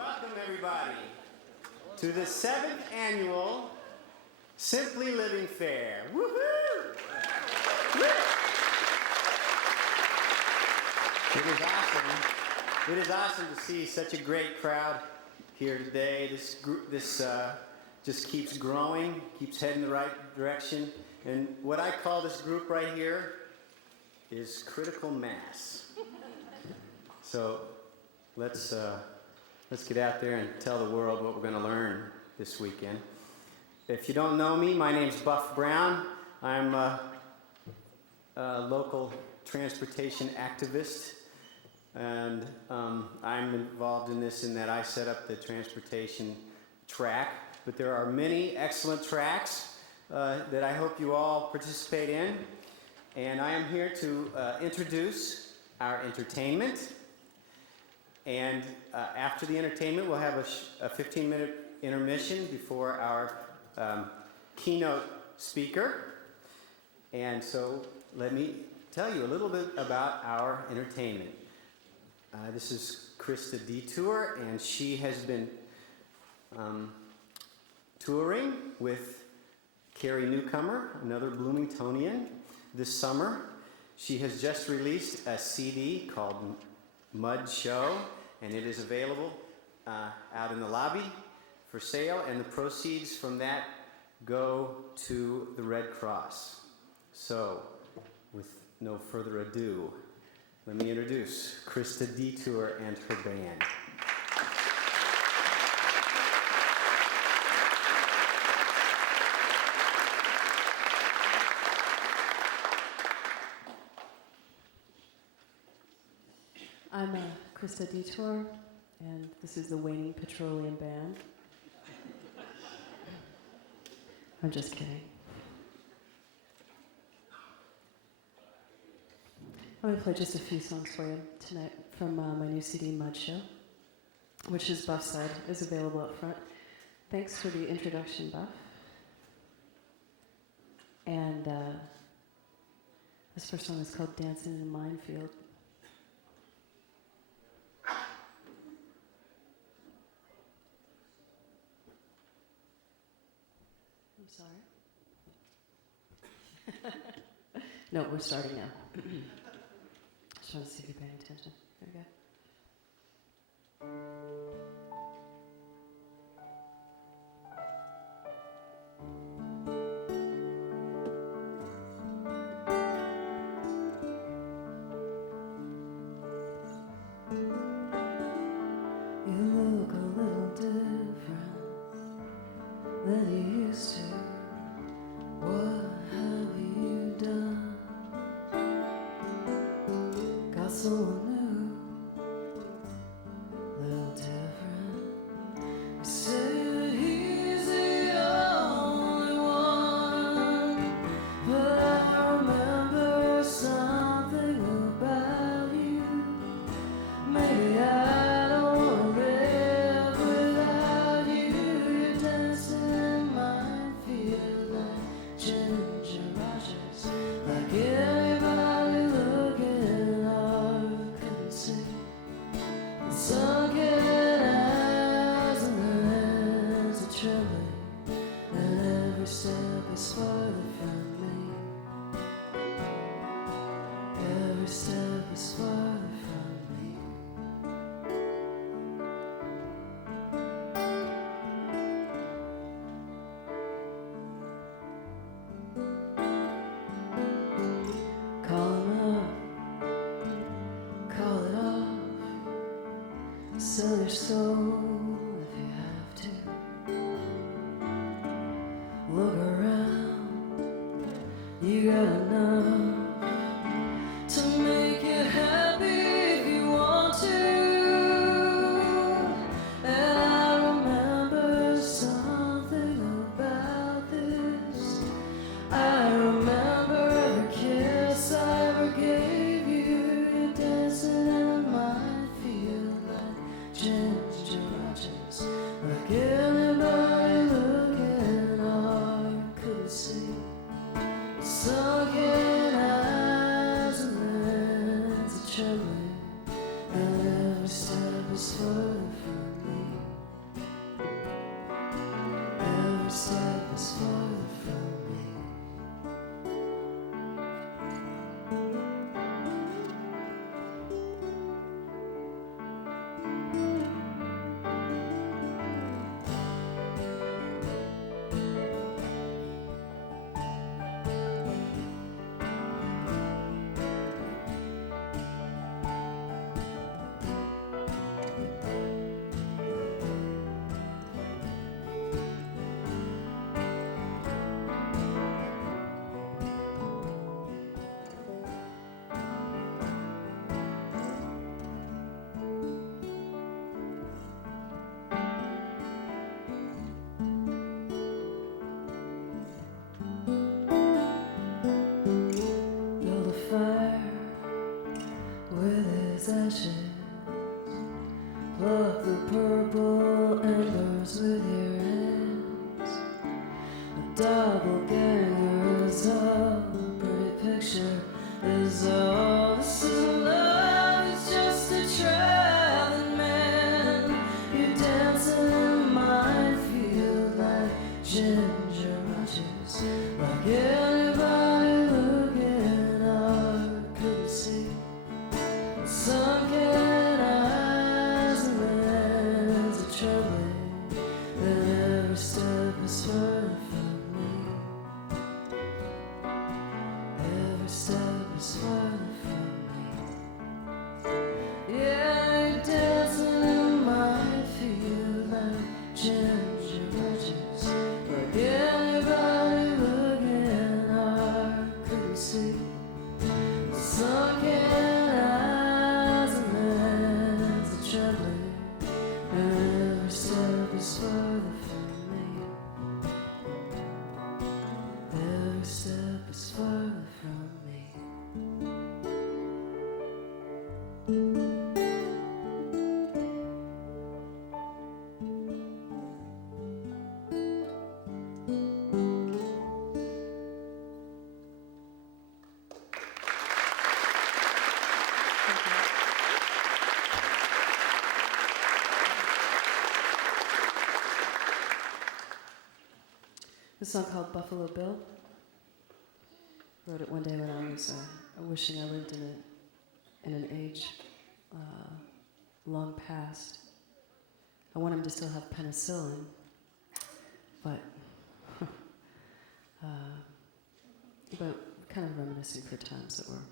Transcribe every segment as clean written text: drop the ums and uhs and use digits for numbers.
Welcome, everybody, to the 7th annual Simply Living Fair. Woohoo! It is awesome to see such a great crowd here today. This just keeps growing, keeps heading the right direction. And what I call this group right here is critical mass. So let's get out there and tell the world what we're going to learn this weekend. If you don't know me, my name's Buff Brown. I'm a local transportation activist, and I'm involved in this in that I set up the transportation track. But there are many excellent tracks that I hope you all participate in. And I am here to introduce our entertainment. And after the entertainment, we'll have a 15-minute intermission before our keynote speaker. And so let me tell you a little bit about our entertainment. This is Krista Detour, and she has been touring with Carrie Newcomer, another Bloomingtonian, this summer. She has just released a CD called Mud Show, and it is available out in the lobby for sale, and the proceeds from that go to the Red Cross. So, with no further ado, let me introduce Krista Detour and her band. I'm Krista Detour, and this is the Waning Petroleum Band. I'm just kidding. I'm going to play just a few songs for you tonight from my new CD, Mud Show, which is Buff's side, is available up front. Thanks for the introduction, Buff. And this first song is called Dancing in a Minefield. Sorry. No, we're starting now. Just trying to see if you're paying attention. There we go. You look a little different than you used to. What have you done? Got someone new, a little different. You say that he's the only one, but I remember something about you. Maybe I don't want to live without you. You're dancing in my field like Ginger Rogers, like anybody looking up can see. The sun getting eyes and the hands are trembling, and every step is farther from me. Every step is farther from me. Call him up, call it off, sell your soul if you have to. Look around, you got enough to make you happy if you want to. And I remember something about this. I remember every kiss I ever gave you. You're dancing in my field like Ginger Rogers, like anybody looking or couldn't see. Sunken is farther from me. Build a fire with his ashes. Pluck the purple embers with your hands. A doppelganger's a pretty picture is all. This is love, it's just a traveling man. You dance in a minefield like Ginger Rogers, like anybody looking out could see. Sunken eyes and hands are trembling, and every step is further from me. Every step is further from me. Yeah, you dance in a minefield like Ginger Rogers, like anybody looking out couldn't see. Sunken eyes and hands are trembling, and every step is further from me. Every step is further from me. A song called Buffalo Bill. Wrote it one day when I was wishing I lived in an age long past. I want him to still have penicillin, but kind of reminiscing for times that were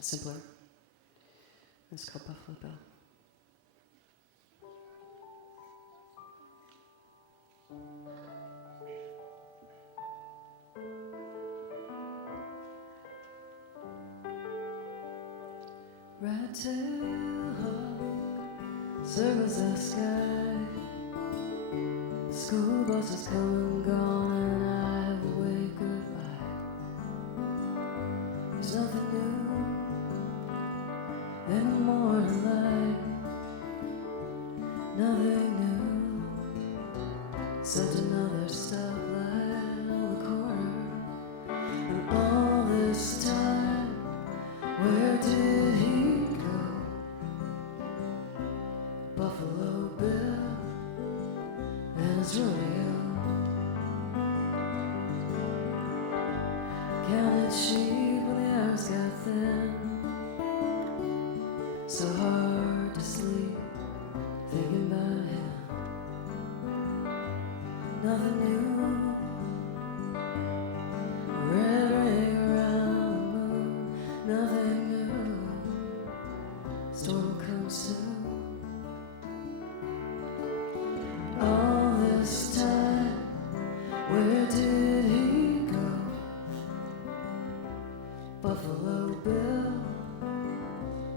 simpler. It's called Buffalo Bill. Red tail hawk circles the sky. School bus is come and gone, and I will wave goodbye. There's nothing new in the morning light. Nothing new except another stoplight on the corner. And all this time, where did he go? Buffalo Bill and his rodeo. Counted sheep when the hours got thin. So hard to sleep, thinking about him. Nothing new. Red ring around the moon. Nothing new. Storm comes soon. All this time, where did he go? Buffalo Bill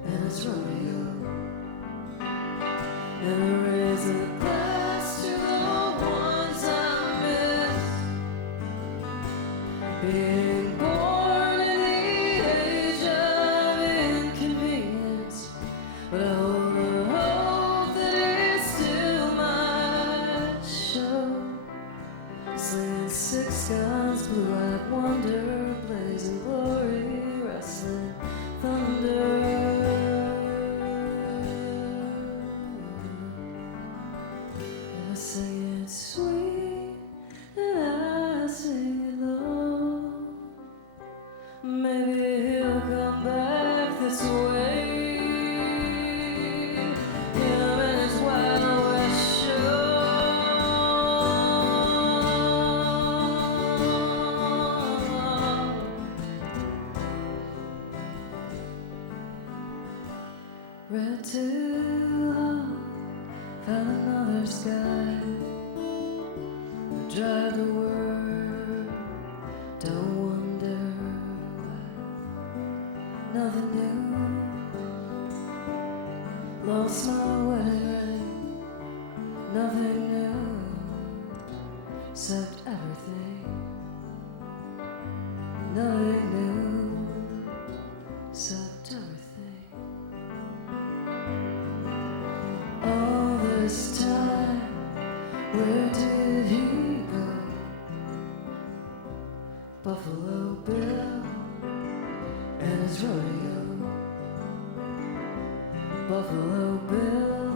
and his rodeo. And the rays of the past to the ones I missed. Being born in the age of inconvenience, but I hold a hope that it still might show. Slinging six guns, blue-eyed wonder, blazing glory, wrestling thunder. Singing sweet and Red too hot, found another sky. I drive the world, don't wonder why. Nothing new, lost my wedding ring. Nothing new, except everything. Nothing new, except everything. All this time, where did he go? Buffalo Bill and his rodeo. Buffalo Bill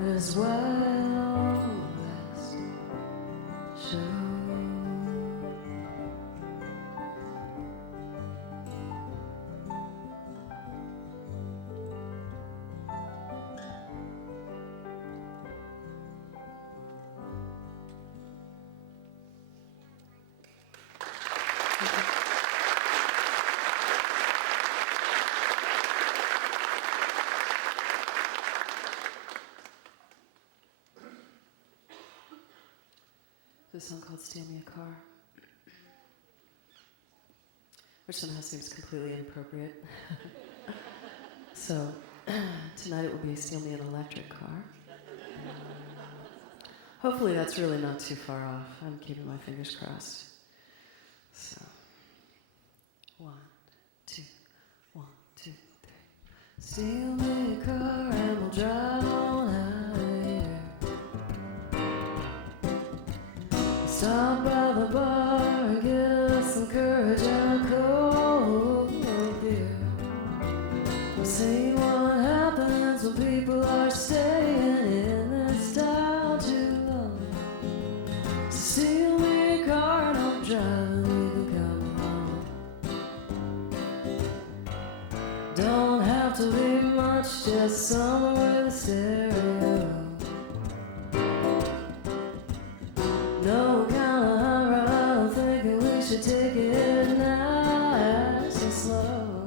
and his Wild West show. This song called Steal Me a Car, which somehow seems completely inappropriate. So tonight it will be Steal Me an Electric Car. Hopefully that's really not too far off. I'm keeping my fingers crossed. So, 1, 2, 1, 2, 3. Steal me a car and we'll drive on out of here. Stop by the bar and get us some courage and a cold beer. We'll see what happens when people are staying in this town too long. So steal me a car and I'll drive and you can come along. Don't have to be much, just somewhere with a stereo. No kind of high ride, I'm thinking we should take it nice and slow.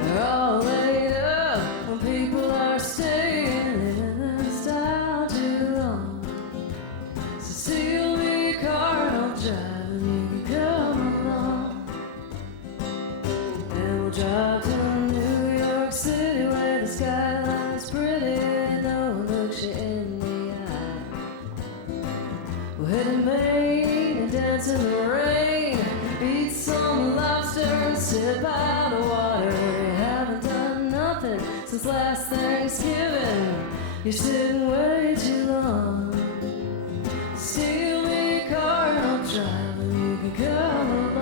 They're all laid up when people are staying in this town too long. So steal me a car and I'll drive and you can come along. And we'll drive to New York City where the skyline's pretty, no one looks you in the eye. We'll hit a Maine and dance in the rain, eat some lobster and sit by the water. You haven't done nothing since last Thanksgiving. You're sitting way too long. Steal me a car and I'll drive and you can come along.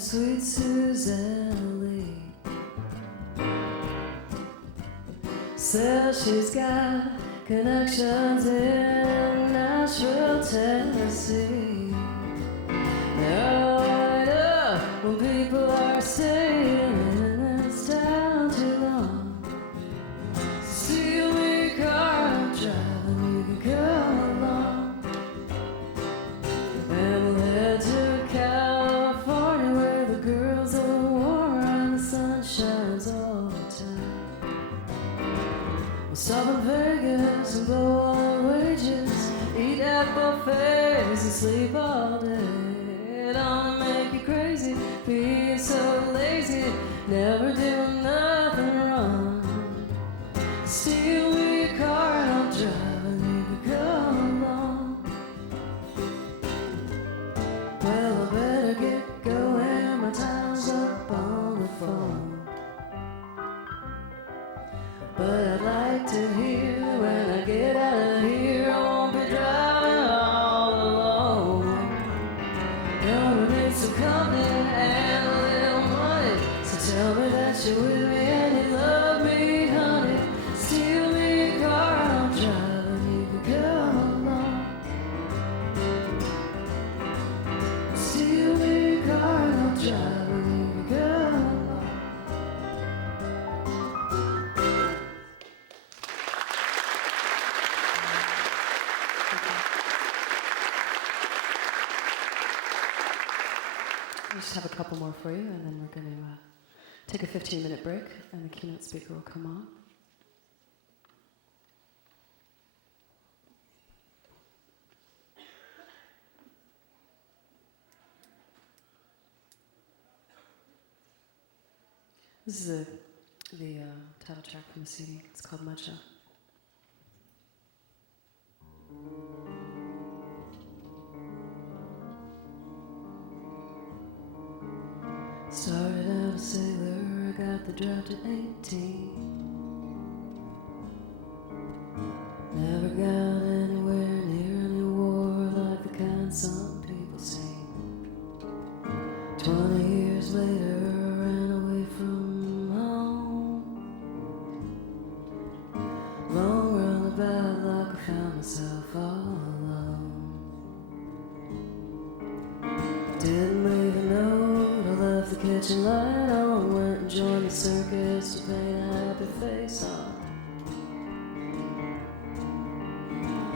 Sweet Susan Lee says she's got connections in Nashville, Tennessee. They're light up when people are staying in this town too long. Steal me a car, I'm driving, you can come along. And we'll head to California where the girls are warmer and the sun shines all the time. We'll stop in Vegas and blow all our wages, eat at buffets and sleep all day. Don't make you crazy, being so lazy, never doing nothing wrong. Steal me a car and I'll drive and you can come along. Well, I better get going, my time's up on the phone. But I'd like to hear when I get out of here, I won't be driving all alone. No one needs to come in and just have a couple more for you, and then we're going to take a 15-minute break, and the keynote speaker will come on. This is the title track from the CD. It's called Mucha. Started out a sailor, I got the draft at 18. Never got anywhere near any war like the kind some people see. 20 years later, I ran away from home. Long run about like I found myself all alone. Didn't leave a note, I left the kitchen light on. Went and joined the circus to paint a happy face on.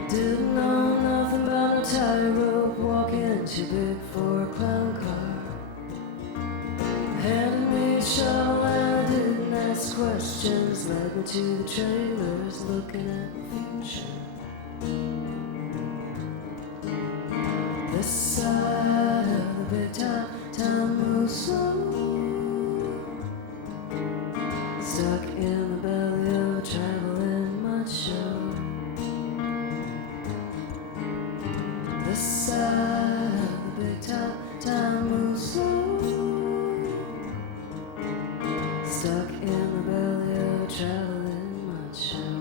Didn't know nothing about no tightrope, walking too big for a clown car. Handed me a shovel and I didn't ask questions. Led me to the trailers, looking at the future. This side of the big town, time moves slow. Stuck in the belly of a traveling mud show. This side of the big town, time moves slow. Stuck in the belly of a traveling mud show.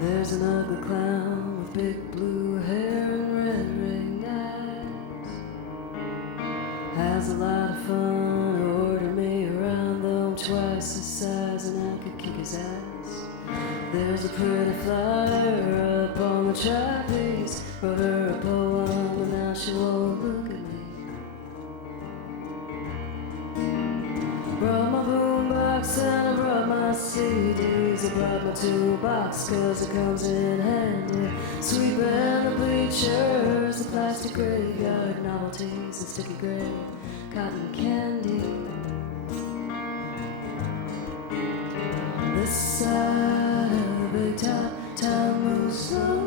There's an ugly clown with big blue hair and red ringed eyes. Has a lot of fun, order me around though I'm twice his size and I could kick his ass. There's a pretty flyer up on the trapeze. Wrote her a poem but now she won't look at me. Brought my boombox and I brought my CDs. I brought my toolbox cause it comes in handy. Sweeping the bleachers, the plastic graveyard, novelties and sticky gray cotton candy. This side of the big town, time moves slow.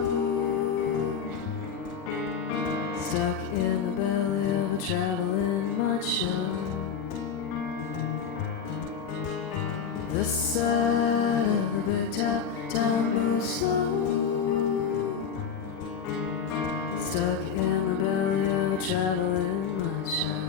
Stuck in the belly of a traveling mud show. This side of the big town, time moves slow. Stuck in the belly of a traveling mud show.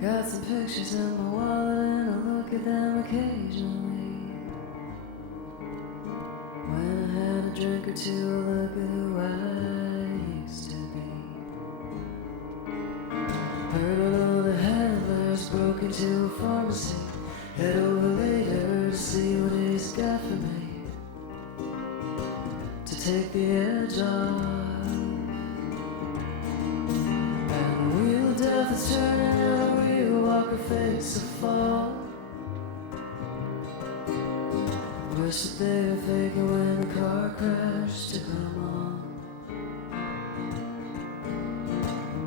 Got some pictures in my wallet and I look at them occasionally. When I had a drink or two, I look at who I used to be. Heard one of the handlers broke into a pharmacy. Head over later to see what he's got for me. To take the edge off. And the wheel of death is turning and the wheel walker face a fall. Wish that they were faking when the car crashed to come on.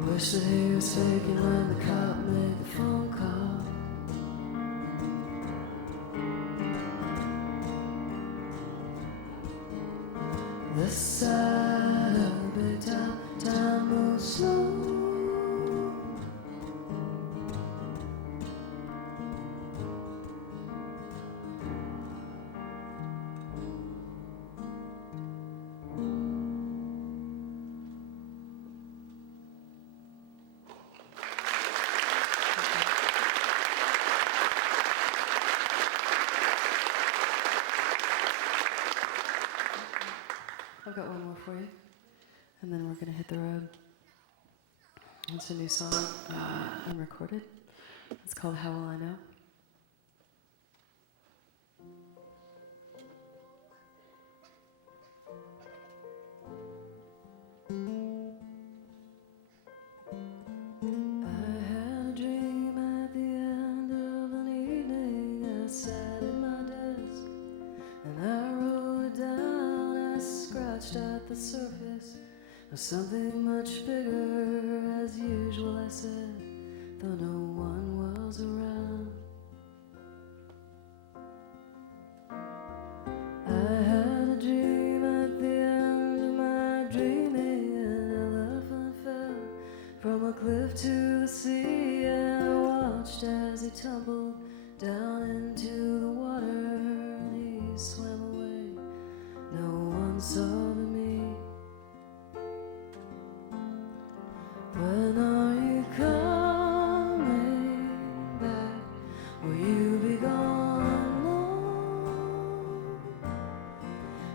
Wish that he was faking when the cop made the phone call. This side of the big town, time moves slow. I've got one more for you, and then we're going to hit the road. It's a new song, unrecorded. It's called How Will I Know? I had a dream at the end of an evening. I sat at my desk and I wrote it down. I scratched at the surface of something much bigger. As usual, I said, though no one was around. I had a dream at the end of my dreaming. An elephant fell from a cliff to the sea, and I watched as he tumbled down into the water, and he swam away. No one saw but me. When are you coming back? Will you be gone long?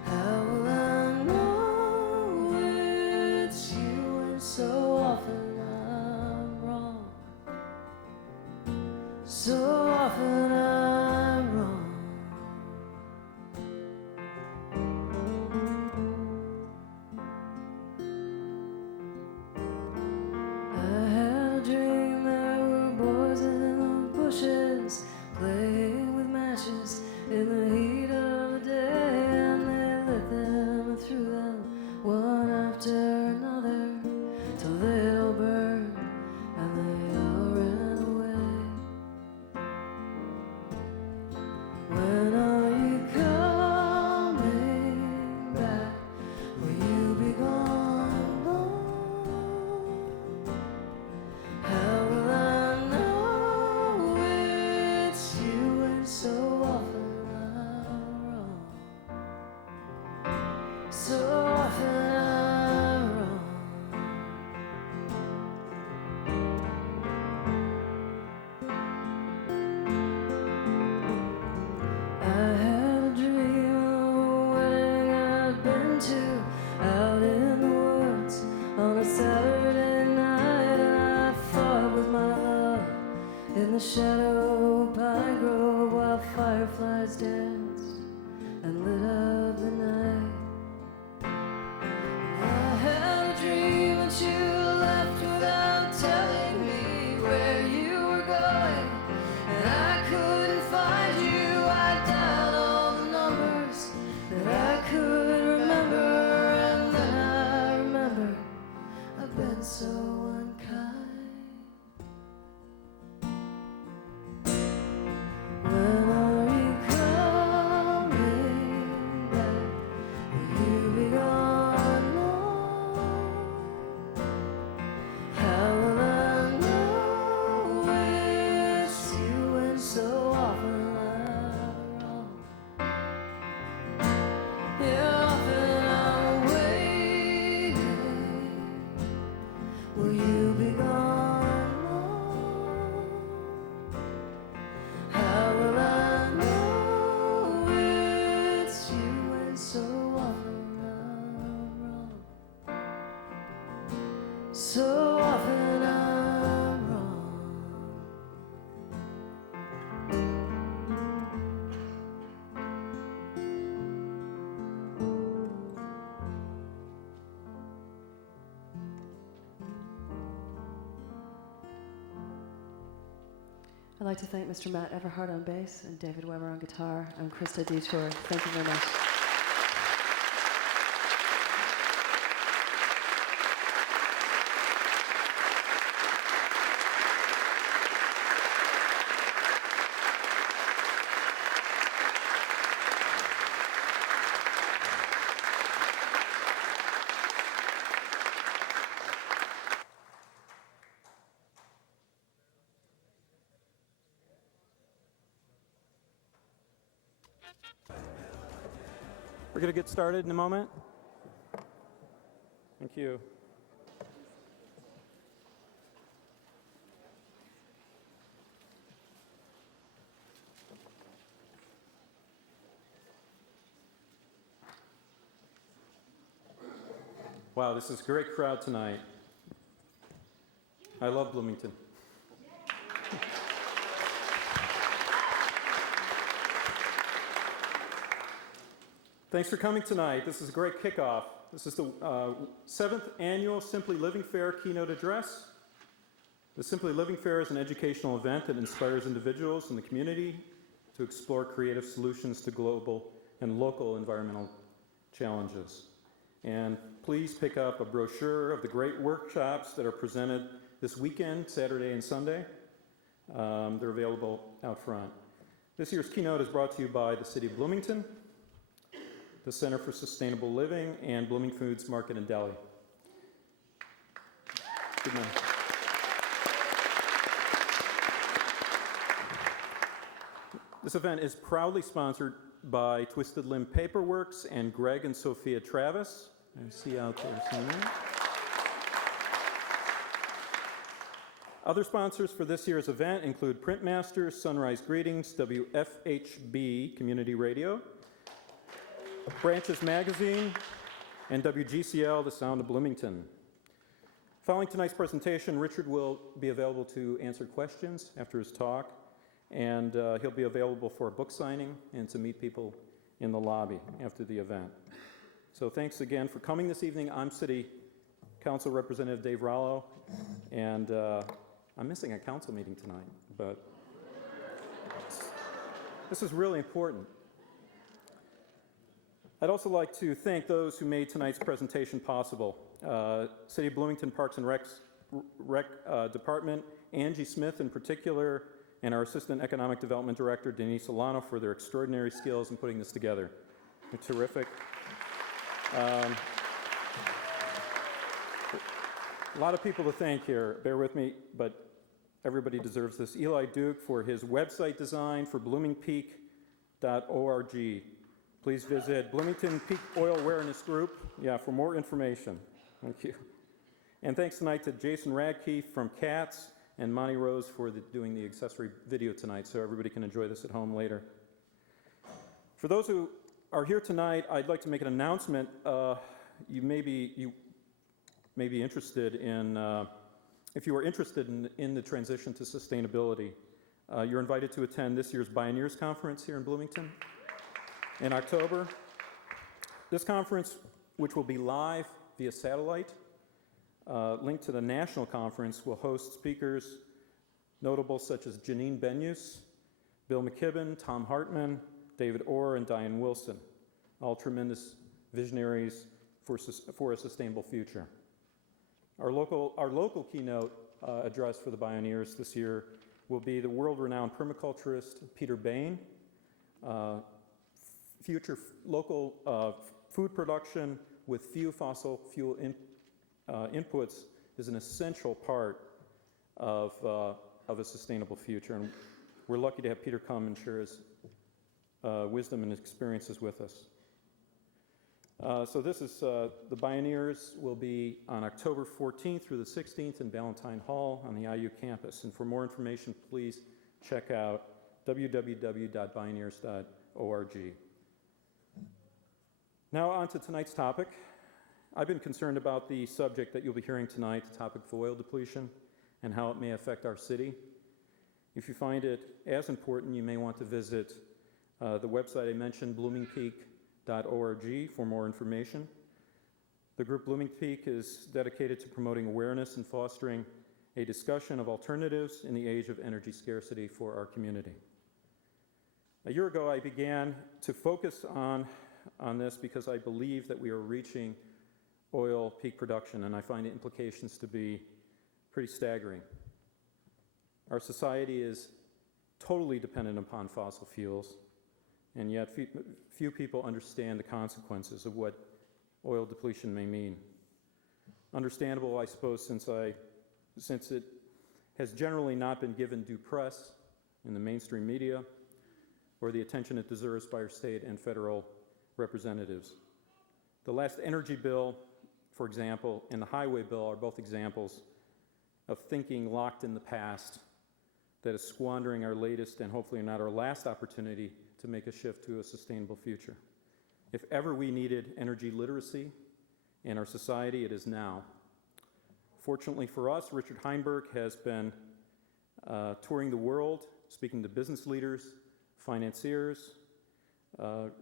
How will I know it's you when so often I'm wrong? So often I'm wrong. I had a dream there were boys in the bushes playing with matches in the heat of the day, and they lit them and threw them one after another till they all burned and they all ran away. When are you coming back? Will you be gone long? How will I know it's you when so often I'm wrong? So often I'm wrong. I had a dream of a wedding I'd been to out in the woods on a Saturday night, and I fought with my love in the shadow of Pine Grove while fireflies danced and lit up the night. I had a dream that you left without telling me where you were going, and I couldn't find you. I dialed all the numbers that I could remember, and then I remembered I've been so unkind. When are you coming back? Will you be gone long? How will I know it's you when so often I'm wrong? Yeah, often I'm waiting. Will you be gone long? How will I know it's you when so often I'm wrong? So often I'm wrong. I'd like to thank Mr. Matt Everhart on bass and David Weber on guitar. I'm Krista Detour. Thank you very much. We're going to get started in a moment. Thank you. Wow, this is a great crowd tonight. I love Bloomington. Thanks for coming tonight. This is a great kickoff. This is the 7th annual Simply Living Fair keynote address. The Simply Living Fair is an educational event that inspires individuals in the community to explore creative solutions to global and local environmental challenges. And please pick up a brochure of the great workshops that are presented this weekend, Saturday and Sunday. They're available out front. This year's keynote is brought to you by the City of Bloomington, the Center for Sustainable Living, and Blooming Foods Market and Deli. Good night. This event is proudly sponsored by Twisted Limb Paperworks and Greg and Sophia Travis. I see out there somewhere. Other sponsors for this year's event include Printmasters, Sunrise Greetings, WFHB Community Radio, Branches Magazine, and WGCL, The Sound of Bloomington. Following tonight's presentation, Richard will be available to answer questions after his talk, and he'll be available for a book signing and to meet people in the lobby after the event. So thanks again for coming this evening. I'm City Council Representative Dave Rollo, and I'm missing a council meeting tonight, but this is really important. I'd also like to thank those who made tonight's presentation possible. City of Bloomington Parks and Rec Department, Angie Smith in particular, and our Assistant Economic Development Director, Denise Alano, for their extraordinary skills in putting this together. They're terrific. A lot of people to thank here. Bear with me, but everybody deserves this. Eli Duke for his website design for bloomingpeak.org. Please visit Bloomington Peak Oil Awareness Group, for more information. Thank you. And thanks tonight to Jason Radke from CATS and Monty Rose for doing the accessory video tonight, so everybody can enjoy this at home later. For those who are here tonight, I'd like to make an announcement. You may be interested in, if you are interested in the transition to sustainability, you're invited to attend this year's Bioneers Conference here in Bloomington in October. This conference, which will be live via satellite, linked to the national conference, will host speakers notable such as Janine Benyus, Bill McKibben, Tom Hartman, David Orr, and Diane Wilson, all tremendous visionaries for a sustainable future. Our local keynote address for the Bioneers this year will be the world-renowned permaculturist Peter Bain. Future local food production with few fossil fuel inputs is an essential part of a sustainable future, and we're lucky to have Peter come and share his wisdom and experiences with us. So this is, the Bioneers will be on October 14th through the 16th in Ballantyne Hall on the IU campus, and for more information, please check out www.bioneers.org. Now on to tonight's topic. I've been concerned about the subject that you'll be hearing tonight, the topic of oil depletion and how it may affect our city. If you find it as important, you may want to visit the website I mentioned, bloomingpeak.org, for more information. The group Blooming Peak is dedicated to promoting awareness and fostering a discussion of alternatives in the age of energy scarcity for our community. A year ago, I began to focus on this because I believe that we are reaching oil peak production, and I find the implications to be pretty staggering. Our society is totally dependent upon fossil fuels, and yet few people understand the consequences of what oil depletion may mean. Understandable, I suppose, since it has generally not been given due press in the mainstream media or the attention it deserves by our state and federal representatives. The last energy bill, for example, and the highway bill are both examples of thinking locked in the past that is squandering our latest and hopefully not our last opportunity to make a shift to a sustainable future. If ever we needed energy literacy in our society, it is now. Fortunately for us, Richard Heinberg has been touring the world, speaking to business leaders, financiers,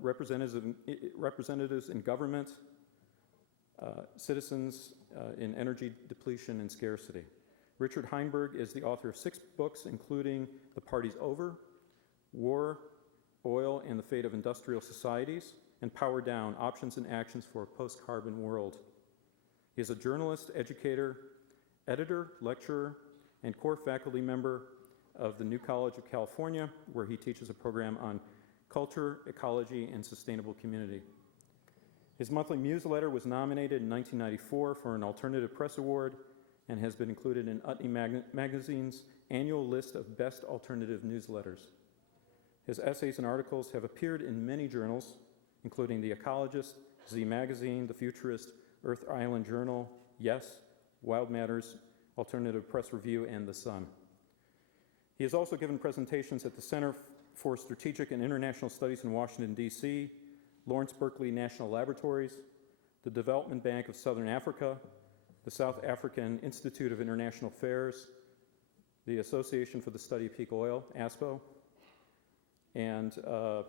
representatives in government, citizens in energy depletion and scarcity. Richard Heinberg is the author of 6 books, including The Party's Over, War, Oil, and the Fate of Industrial Societies, and Power Down, Options and Actions for a Post-Carbon World. He is a journalist, educator, editor, lecturer, and core faculty member of the New College of California, where he teaches a program on culture, ecology, and sustainable community. His monthly newsletter was nominated in 1994 for an Alternative Press Award and has been included in Utne Magazine's annual list of best alternative newsletters. His essays and articles have appeared in many journals, including The Ecologist, Z Magazine, The Futurist, Earth Island Journal, Yes, Wild Matters, Alternative Press Review, and The Sun. He has also given presentations at the Center for Strategic and International Studies in Washington, D.C., Lawrence Berkeley National Laboratories, the Development Bank of Southern Africa, the South African Institute of International Affairs, the Association for the Study of Peak Oil, ASPO, and the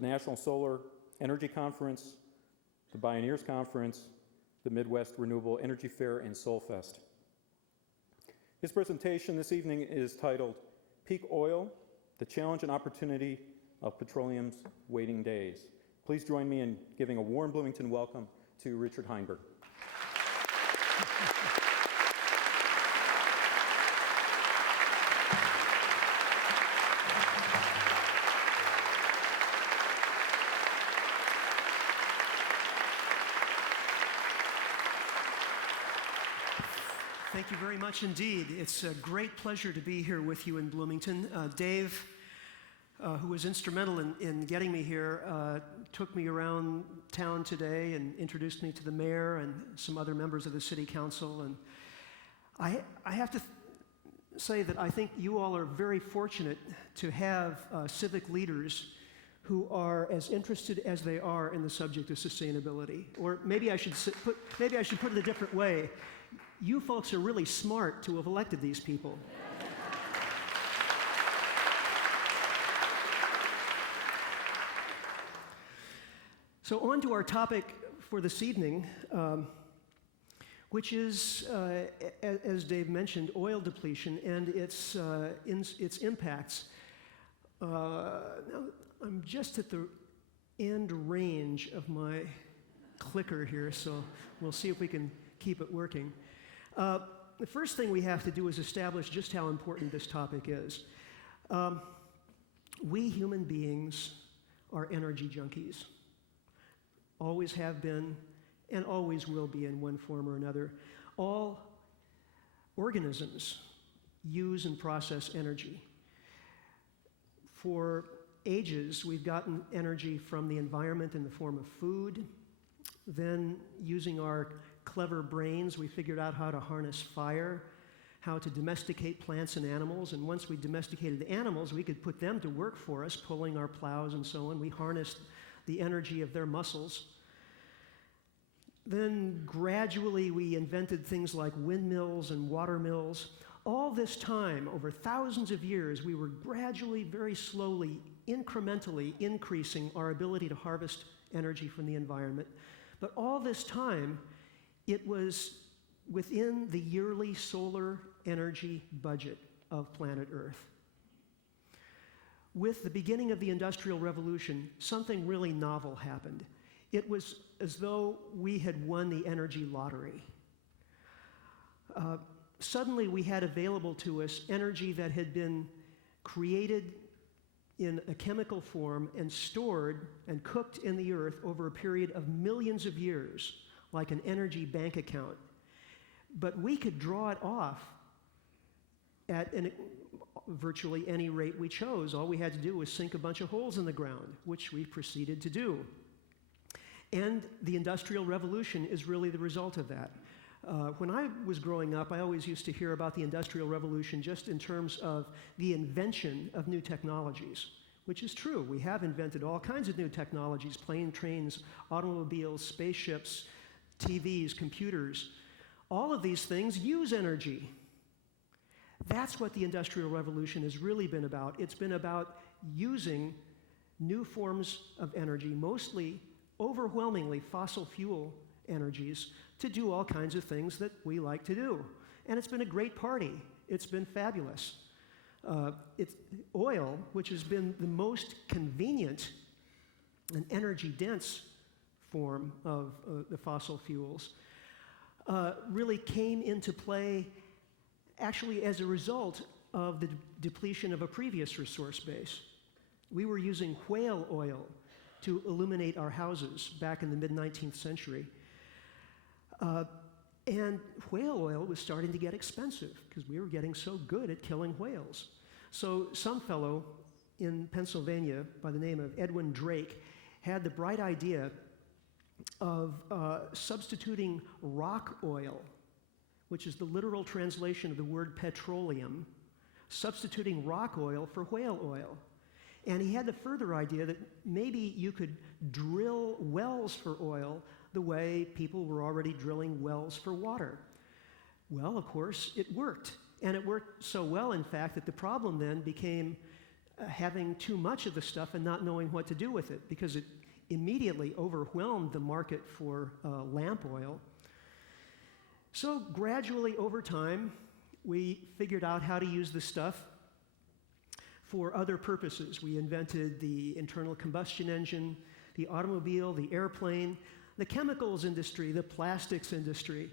National Solar Energy Conference, the Pioneers Conference, the Midwest Renewable Energy Fair, and Soulfest. His presentation this evening is titled Peak Oil, the Challenge and Opportunity of Petroleum's Waiting Days. Please join me in giving a warm Bloomington welcome to Richard Heinberg. Thank you very much indeed. It's a great pleasure to be here with you in Bloomington. Dave, who was instrumental in getting me here, took me around town today and introduced me to the mayor and some other members of the city council. And I have to say that I think you all are very fortunate to have civic leaders who are as interested as they are in the subject of sustainability. Or maybe I should put it a different way. You folks are really smart to have elected these people. So on to our topic for this evening, which is, as Dave mentioned, oil depletion and its impacts. Now, I'm just at the end range of my clicker here, so we'll see if we can keep it working. The first thing we have to do is establish just how important this topic is. We human beings are energy junkies. Always have been and always will be in one form or another. All organisms use and process energy. For ages, we've gotten energy from the environment in the form of food. Then, using our clever brains, we figured out how to harness fire, how to domesticate plants and animals, and once we domesticated the animals, we could put them to work for us, pulling our plows and so on. We harnessed the energy of their muscles. Then gradually we invented things like windmills and water mills. All this time, over thousands of years, we were gradually, very slowly, incrementally increasing our ability to harvest energy from the environment. But all this time, it was within the yearly solar energy budget of planet Earth. With the beginning of the Industrial Revolution, something really novel happened. It was as though we had won the energy lottery. Suddenly we had available to us energy that had been created in a chemical form and stored and cooked in the earth over a period of millions of years, like an energy bank account. But we could draw it off at virtually any rate we chose. All we had to do was sink a bunch of holes in the ground, which we proceeded to do. And the Industrial Revolution is really the result of that. When I was growing up, I always used to hear about the Industrial Revolution just in terms of the invention of new technologies, which is true. We have invented all kinds of new technologies, planes, trains, automobiles, spaceships, TVs, computers. All of these things use energy. That's what the Industrial Revolution has really been about. It's been about using new forms of energy, mostly, overwhelmingly fossil fuel energies, to do all kinds of things that we like to do. And it's been a great party. It's been fabulous. It's oil, which has been the most convenient and energy-dense form of the fossil fuels, really came into play actually as a result of the depletion of a previous resource base. We were using whale oil to illuminate our houses back in the mid-19th century. And whale oil was starting to get expensive because we were getting so good at killing whales. So some fellow in Pennsylvania by the name of Edwin Drake had the bright idea of substituting rock oil, which is the literal translation of the word petroleum, substituting rock oil for whale oil. And he had the further idea that maybe you could drill wells for oil the way people were already drilling wells for water. Well, of course, it worked. And it worked so well, in fact, that the problem then became having too much of the stuff and not knowing what to do with it, because it immediately overwhelmed the market for lamp oil. So gradually over time, we figured out how to use the stuff for other purposes. We invented the internal combustion engine, the automobile, the airplane, the chemicals industry, the plastics industry.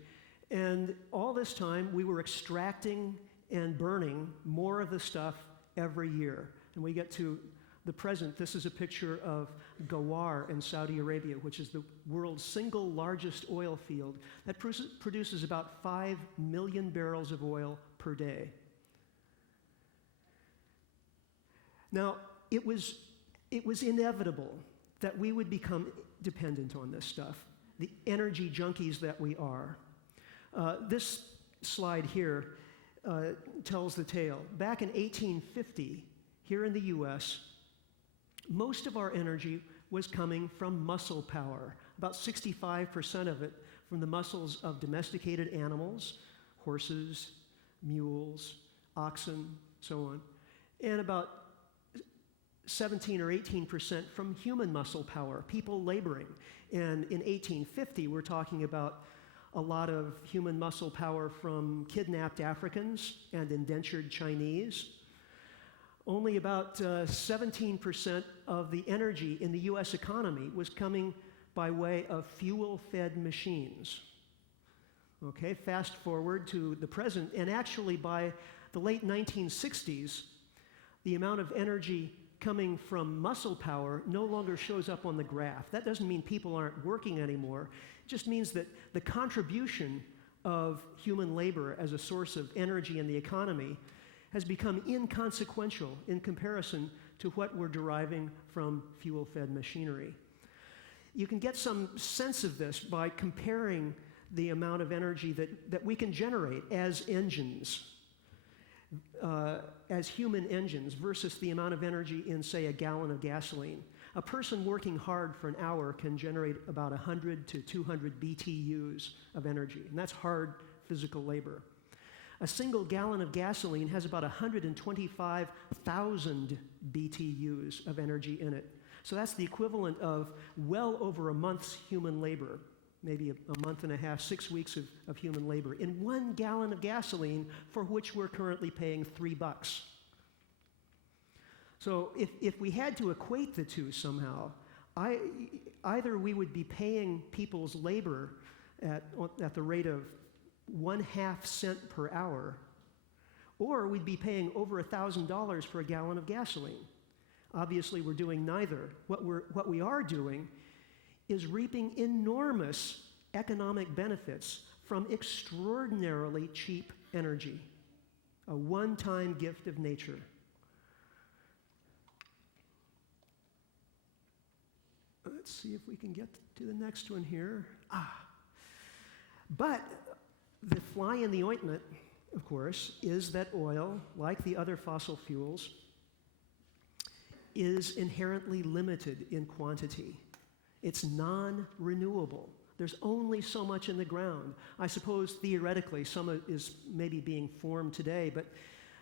And all this time, we were extracting and burning more of the stuff every year. And we get to the present. This is a picture of Ghawar in Saudi Arabia, which is the world's single largest oil field that produces about 5 million barrels of oil per day. Now, it was inevitable that we would become dependent on this stuff, the energy junkies that we are. This slide here tells the tale. Back in 1850, here in the US, most of our energy was coming from muscle power, about 65% of it from the muscles of domesticated animals, horses, mules, oxen, so on, and about 17 or 18% from human muscle power, people laboring. And in 1850, we're talking about a lot of human muscle power from kidnapped Africans and indentured Chinese. Only about 17% of the energy in the US economy was coming by way of fuel-fed machines. Okay, fast forward to the present, and actually by the late 1960s, the amount of energy coming from muscle power no longer shows up on the graph. That doesn't mean people aren't working anymore. It just means that the contribution of human labor as a source of energy in the economy has become inconsequential in comparison to what we're deriving from fuel-fed machinery. You can get some sense of this by comparing the amount of energy that we can generate as engines, as human engines, versus the amount of energy in, say, a gallon of gasoline. A person working hard for an hour can generate about 100 to 200 BTUs of energy, and that's hard physical labor. A single gallon of gasoline has about 125,000 BTUs of energy in it. So that's the equivalent of well over a month's human labor, maybe a month and a half, 6 weeks of human labor in 1 gallon of gasoline, for which we're currently paying $3. So if we had to equate the two somehow, either we would be paying people's labor at the rate of 1/2 cent per hour, or we'd be paying over $1,000 for a gallon of gasoline. Obviously, we're doing neither. What we are doing is reaping enormous economic benefits from extraordinarily cheap energy, a one-time gift of nature. Let's see if we can get to the next one here. But the fly in the ointment, of course, is that oil, like the other fossil fuels, is inherently limited in quantity. It's non-renewable. There's only so much in the ground. I suppose theoretically some is maybe being formed today, but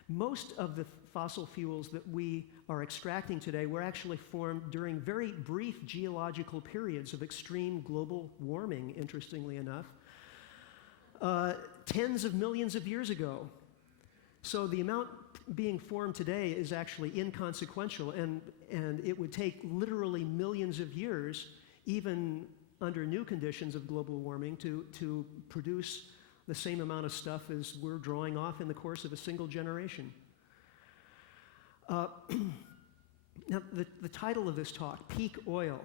most of the fossil fuels that we are extracting today were actually formed during very brief geological periods of extreme global warming, interestingly enough, tens of millions of years ago. So the amount being formed today is actually inconsequential, and it would take literally millions of years, even under new conditions of global warming, to produce the same amount of stuff as we're drawing off in the course of a single generation. Now, the title of this talk, Peak Oil,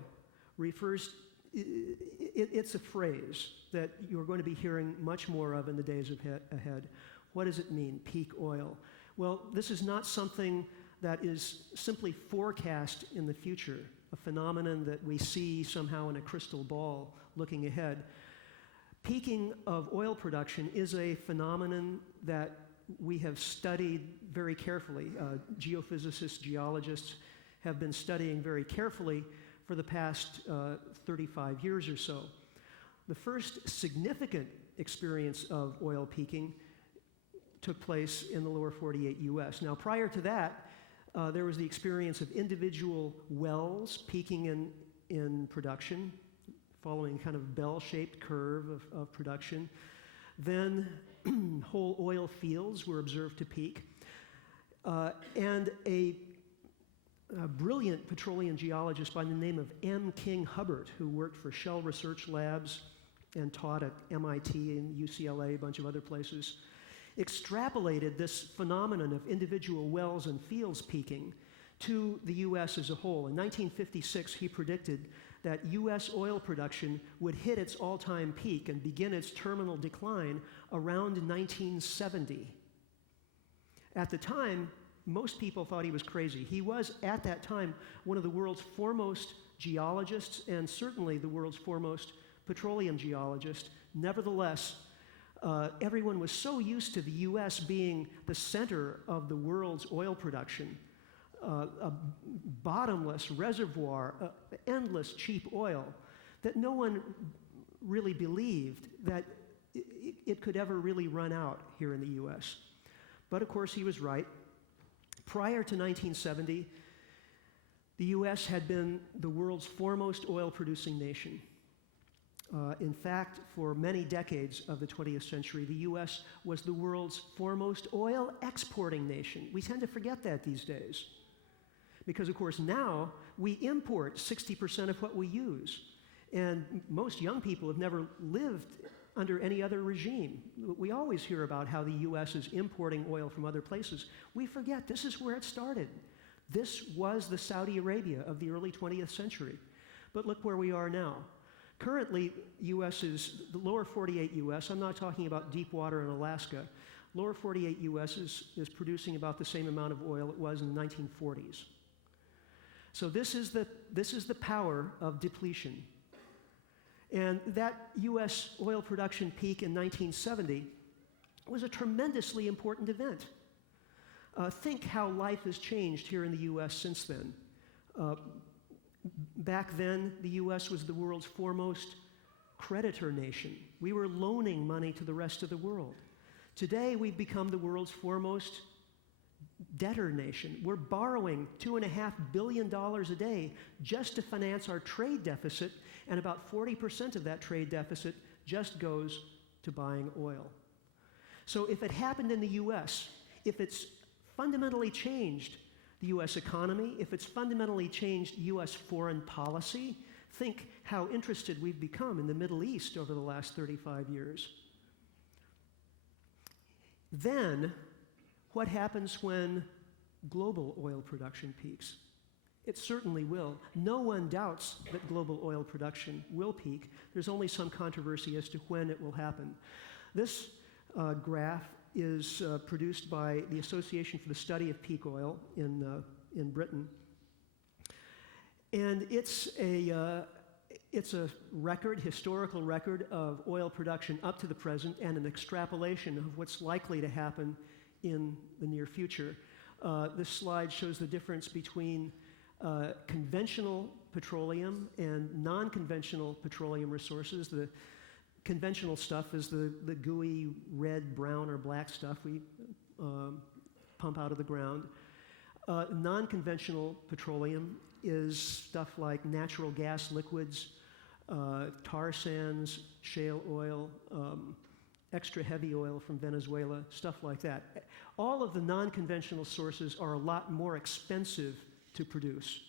refers, it's a phrase that you're going to be hearing much more of in the days ahead. What does it mean, peak oil? Well, this is not something that is simply forecast in the future, a phenomenon that we see somehow in a crystal ball looking ahead. Peaking of oil production is a phenomenon that we have studied very carefully. Geophysicists, geologists have been studying very carefully for the past 35 years or so. The first significant experience of oil peaking took place in the lower 48 US. Now, prior to that, there was the experience of individual wells peaking in production, following kind of bell-shaped curve of production. Then whole oil fields were observed to peak. And a brilliant petroleum geologist by the name of M. King Hubbert, who worked for Shell Research Labs and taught at MIT and UCLA, a bunch of other places, extrapolated this phenomenon of individual wells and fields peaking to the US as a whole. In 1956, he predicted that US oil production would hit its all-time peak and begin its terminal decline around 1970. At the time, most people thought he was crazy. He was, at that time, one of the world's foremost geologists and certainly the world's foremost petroleum geologist. Nevertheless, everyone was so used to the US being the center of the world's oil production, a bottomless reservoir, endless cheap oil, that no one really believed that it could ever really run out here in the US. But of course, he was right. Prior to 1970, the US had been the world's foremost oil-producing nation. In fact, for many decades of the 20th century, the US was the world's foremost oil exporting nation. We tend to forget that these days. Because, of course, now we import 60% of what we use. And most young people have never lived under any other regime. We always hear about how the US is importing oil from other places. We forget this is where it started. This was the Saudi Arabia of the early 20th century. But look where we are now. Currently, the lower 48 US, I'm not talking about deep water in Alaska, lower 48 US is producing about the same amount of oil it was in the 1940s. So this is the power of depletion. And that US oil production peak in 1970 was a tremendously important event. Think how life has changed here in the US since then. Back then, the US was the world's foremost creditor nation. We were loaning money to the rest of the world. Today, we've become the world's foremost debtor nation. We're borrowing $2.5 billion a day just to finance our trade deficit, and about 40% of that trade deficit just goes to buying oil. So if it happened in the US, if it's fundamentally changed the US economy, if it's fundamentally changed US foreign policy, think how interested we've become in the Middle East over the last 35 years. Then, what happens when global oil production peaks? It certainly will. No one doubts that global oil production will peak. There's only some controversy as to when it will happen. This graph is produced by the Association for the Study of Peak Oil in Britain. And it's a record, historical record of oil production up to the present and an extrapolation of what's likely to happen in the near future. This slide shows the difference between conventional petroleum and non-conventional petroleum resources. The conventional stuff is the gooey red, brown, or black stuff we pump out of the ground. Non-conventional petroleum is stuff like natural gas liquids, tar sands, shale oil, extra heavy oil from Venezuela, stuff like that. All of the non-conventional sources are a lot more expensive to produce.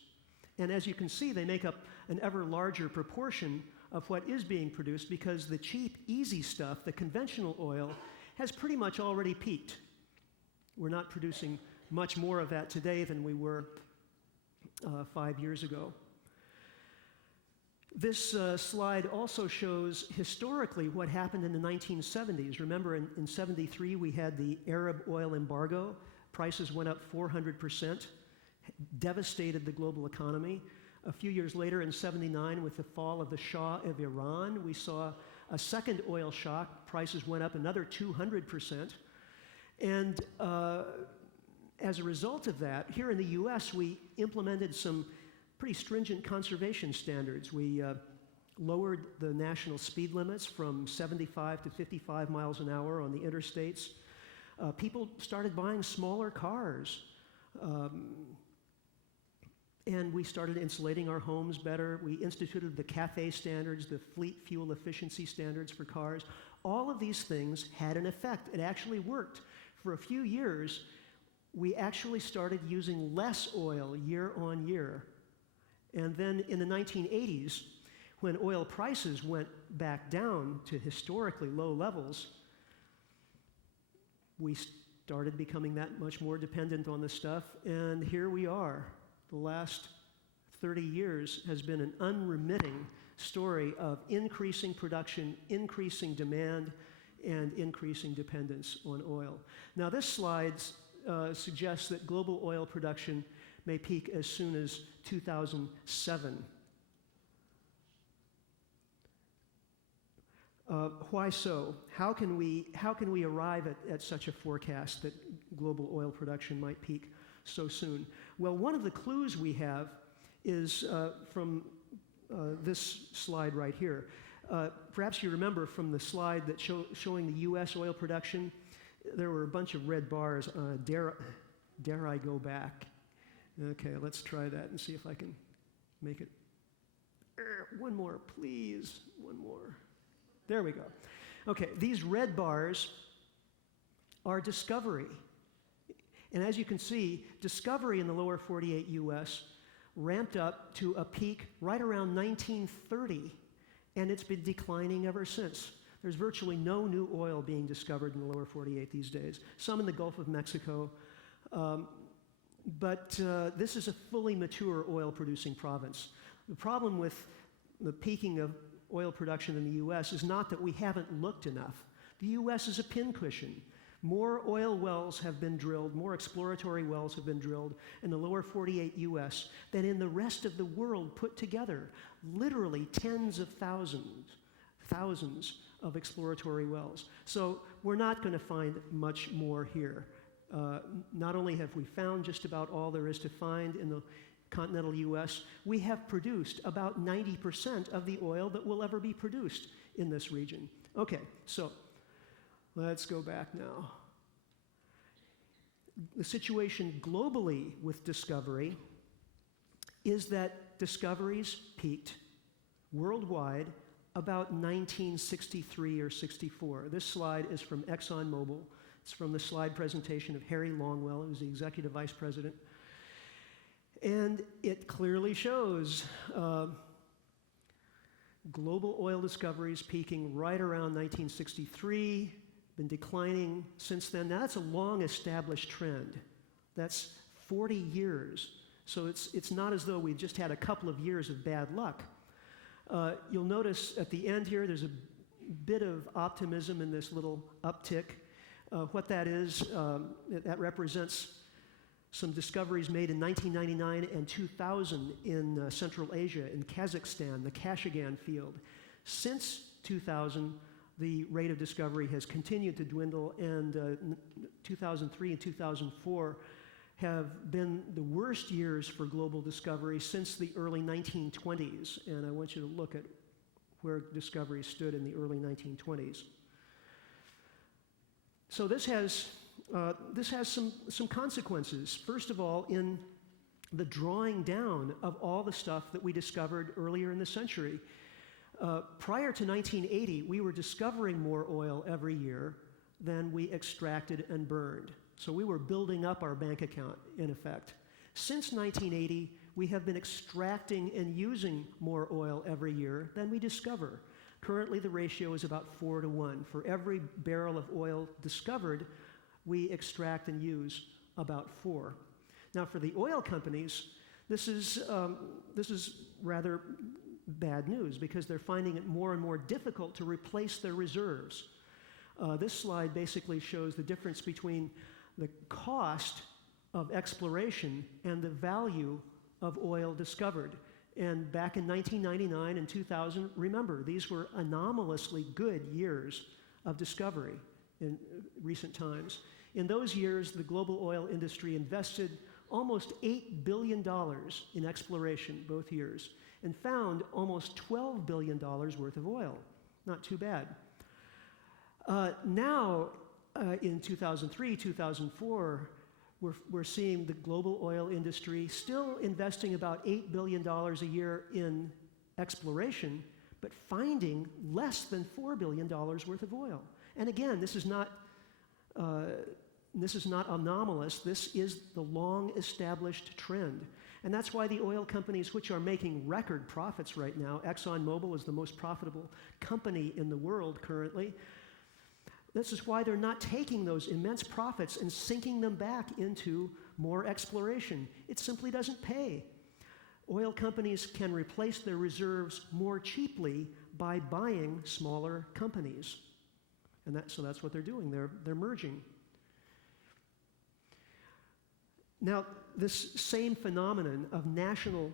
And as you can see, they make up an ever larger proportion of what is being produced because the cheap, easy stuff, the conventional oil, has pretty much already peaked. We're not producing much more of that today than we were 5 years ago. This slide also shows historically what happened in the 1970s. Remember, in 73, we had the Arab oil embargo. Prices went up 400%, devastated the global economy. A few years later, in 79, with the fall of the Shah of Iran, we saw a second oil shock. Prices went up another 200%. And as a result of that, here in the US, we implemented some pretty stringent conservation standards. We lowered the national speed limits from 75 to 55 miles an hour on the interstates. People started buying smaller cars. And we started insulating our homes better. We instituted the CAFE standards, the fleet fuel efficiency standards for cars. All of these things had an effect. It actually worked. For a few years, we actually started using less oil year on year. And then in the 1980s, when oil prices went back down to historically low levels, we started becoming that much more dependent on this stuff. And here we are. The last 30 years has been an unremitting story of increasing production, increasing demand, and increasing dependence on oil. Now, this slide suggests that global oil production may peak as soon as 2007. Why so? How can we arrive at such a forecast that global oil production might peak so soon? Well, one of the clues we have is from this slide right here. Perhaps you remember from the slide that showing the U.S. oil production, there were a bunch of red bars. Dare I go back? Okay, let's try that and see if I can make it. One more, please. One more. There we go. Okay, these red bars are discovery. And as you can see, discovery in the lower 48 U.S. ramped up to a peak right around 1930, and it's been declining ever since. There's virtually no new oil being discovered in the lower 48 these days, some in the Gulf of Mexico. But this is a fully mature oil-producing province. The problem with the peaking of oil production in the U.S. is not that we haven't looked enough. The U.S. is a pincushion. More oil wells have been drilled, more exploratory wells have been drilled in the lower 48 U.S. than in the rest of the world put together. Literally tens of thousands of exploratory wells. So we're not going to find much more here. Not only have we found just about all there is to find in the continental U.S., we have produced about 90% of the oil that will ever be produced in this region. Okay, so let's go back now. The situation globally with discovery is that discoveries peaked worldwide about 1963 or 64. This slide is from ExxonMobil. It's from the slide presentation of Harry Longwell, who's the executive vice president. And it clearly shows global oil discoveries peaking right around 1963, been declining since then. Now, that's a long-established trend. That's 40 years. So it's not as though we've just had a couple of years of bad luck. You'll notice at the end here, there's a bit of optimism in this little uptick. What that is, that represents some discoveries made in 1999 and 2000 in Central Asia, in Kazakhstan, the Kashagan field. Since 2000, the rate of discovery has continued to dwindle, and 2003 and 2004 have been the worst years for global discovery since the early 1920s. And I want you to look at where discovery stood in the early 1920s. So this has some consequences. First of all, in the drawing down of all the stuff that we discovered earlier in the century. Prior to 1980, we were discovering more oil every year than we extracted and burned. So we were building up our bank account, in effect. Since 1980, we have been extracting and using more oil every year than we discover. Currently, the ratio is about 4 to 1. For every barrel of oil discovered, we extract and use about 4. Now, for the oil companies, this is rather bad news because they're finding it more and more difficult to replace their reserves. This slide basically shows the difference between the cost of exploration and the value of oil discovered. And back in 1999 and 2000, remember, these were anomalously good years of discovery in recent times. In those years, the global oil industry invested almost $8 billion in exploration both years and found almost $12 billion worth of oil. Not too bad. Now, in 2003, 2004, we're seeing the global oil industry still investing about $8 billion a year in exploration, but finding less than $4 billion worth of oil. And again, this is not anomalous. This is the long-established trend. And that's why the oil companies, which are making record profits right now, ExxonMobil is the most profitable company in the world currently. This is why they're not taking those immense profits and sinking them back into more exploration. It simply doesn't pay. Oil companies can replace their reserves more cheaply by buying smaller companies. And so that's what they're doing. They're merging. Now, this same phenomenon of national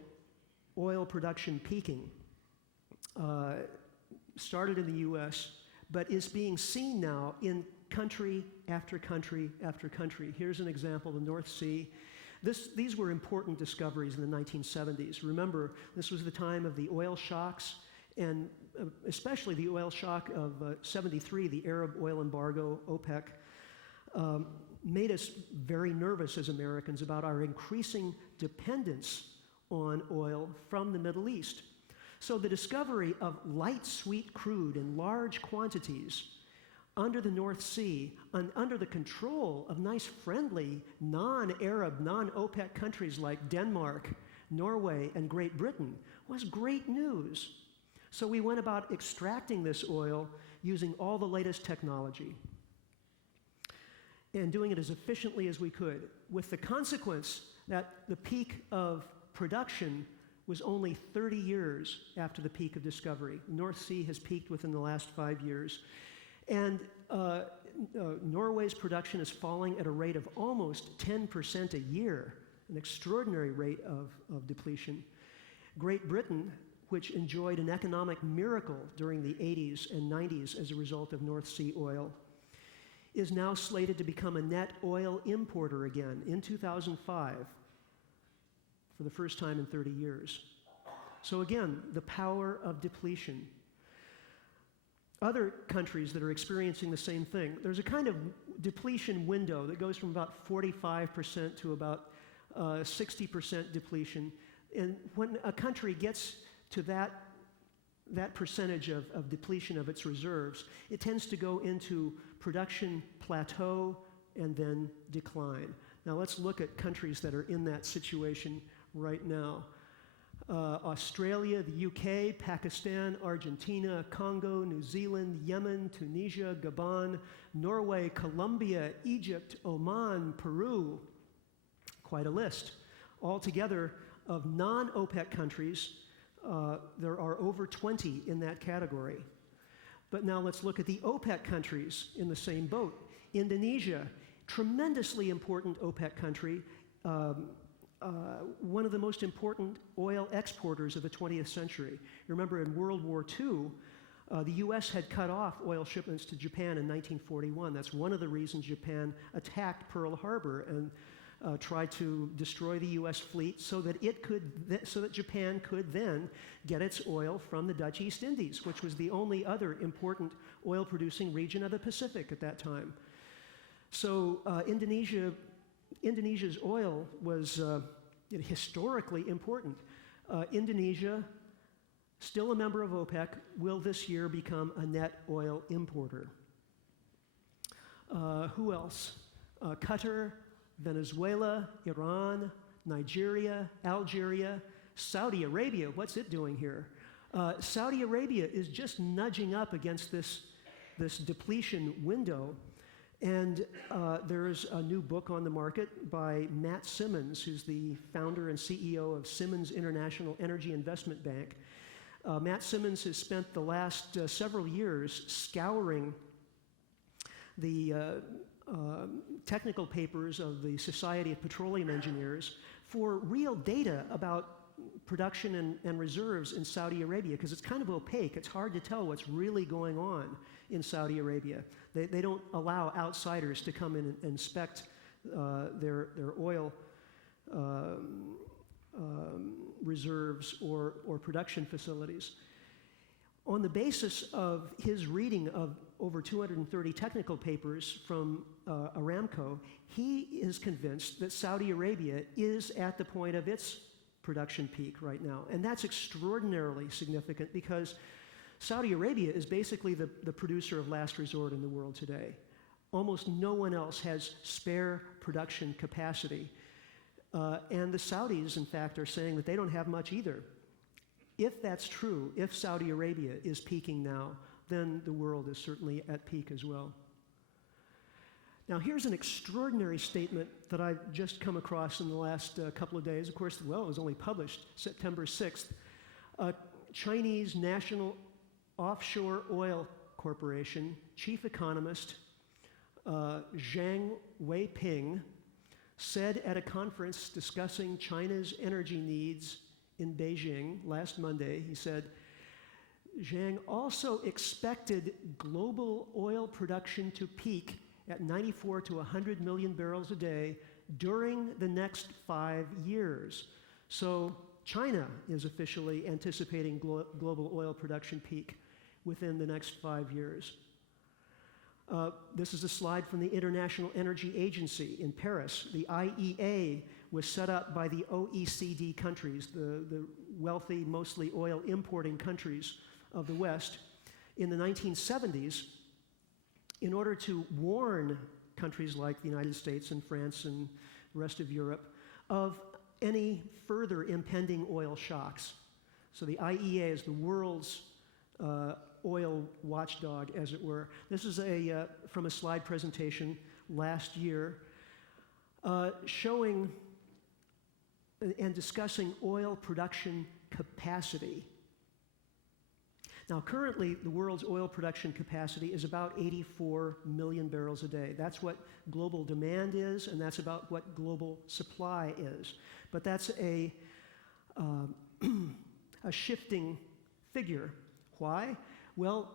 oil production peaking started in the US, but is being seen now in country after country after country. Here's an example, the North Sea. These were important discoveries in the 1970s. Remember, this was the time of the oil shocks, and especially the oil shock of 73, the Arab oil embargo, OPEC, made us very nervous as Americans about our increasing dependence on oil from the Middle East. So the discovery of light sweet crude in large quantities under the North Sea and under the control of nice friendly non-Arab, non-OPEC countries like Denmark, Norway, and Great Britain was great news. So we went about extracting this oil using all the latest technology and doing it as efficiently as we could, with the consequence that the peak of production was only 30 years after the peak of discovery. The North Sea has peaked within the last 5 years. And Norway's production is falling at a rate of almost 10% a year, an extraordinary rate of depletion. Great Britain, which enjoyed an economic miracle during the 80s and 90s as a result of North Sea oil, is now slated to become a net oil importer again in 2005 for the first time in 30 years. So again, the power of depletion. Other countries that are experiencing the same thing, there's a kind of depletion window that goes from about 45% to about 60% depletion. And when a country gets to that percentage of depletion of its reserves, it tends to go into production plateau and then decline. Now let's look at countries that are in that situation right now. Australia, the UK, Pakistan, Argentina, Congo, New Zealand, Yemen, Tunisia, Gabon, Norway, Colombia, Egypt, Oman, Peru. Quite a list. Altogether, of non-OPEC countries, there are over 20 in that category. But now let's look at the OPEC countries in the same boat. Indonesia, tremendously important OPEC country, one of the most important oil exporters of the 20th century. Remember, in World War II, the US had cut off oil shipments to Japan in 1941. That's one of the reasons Japan attacked Pearl Harbor and try to destroy the U.S. fleet so that so that Japan could then get its oil from the Dutch East Indies, which was the only other important oil-producing region of the Pacific at that time. So Indonesia's oil was historically important. Indonesia, still a member of OPEC, will this year become a net oil importer. Who else? Qatar, Venezuela, Iran, Nigeria, Algeria, Saudi Arabia. What's it doing here? Saudi Arabia is just nudging up against this depletion window. And there's a new book on the market by Matt Simmons, who's the founder and CEO of Simmons International Energy Investment Bank. Matt Simmons has spent the last several years scouring the technical papers of the Society of Petroleum Engineers for real data about production and reserves in Saudi Arabia, because it's kind of opaque. It's hard to tell what's really going on in Saudi Arabia. They don't allow outsiders to come in and inspect their oil reserves or production facilities. On the basis of his reading of over 230 technical papers from Aramco, he is convinced that Saudi Arabia is at the point of its production peak right now. And that's extraordinarily significant because Saudi Arabia is basically the producer of last resort in the world today. Almost no one else has spare production capacity. And the Saudis, in fact, are saying that they don't have much either. If that's true, if Saudi Arabia is peaking now, then the world is certainly at peak as well. Now, here's an extraordinary statement that I've just come across in the last couple of days. Of course, well, it was only published September 6th. Chinese National Offshore Oil Corporation chief economist Zhang Weiping said at a conference discussing China's energy needs in Beijing last Monday, he said, Zhang also expected global oil production to peak at 94 to 100 million barrels a day during the next 5 years. So China is officially anticipating global oil production peak within the next 5 years. This is a slide from the International Energy Agency in Paris. The IEA was set up by the OECD countries, the wealthy, mostly oil importing countries of the West, in the 1970s in order to warn countries like the United States and France and the rest of Europe of any further impending oil shocks. So the IEA is the world's oil watchdog, as it were. This is from a slide presentation last year showing and discussing oil production capacity. Now, currently, the world's oil production capacity is about 84 million barrels a day. That's what global demand is, and that's about what global supply is. But that's a shifting figure. Why? Well,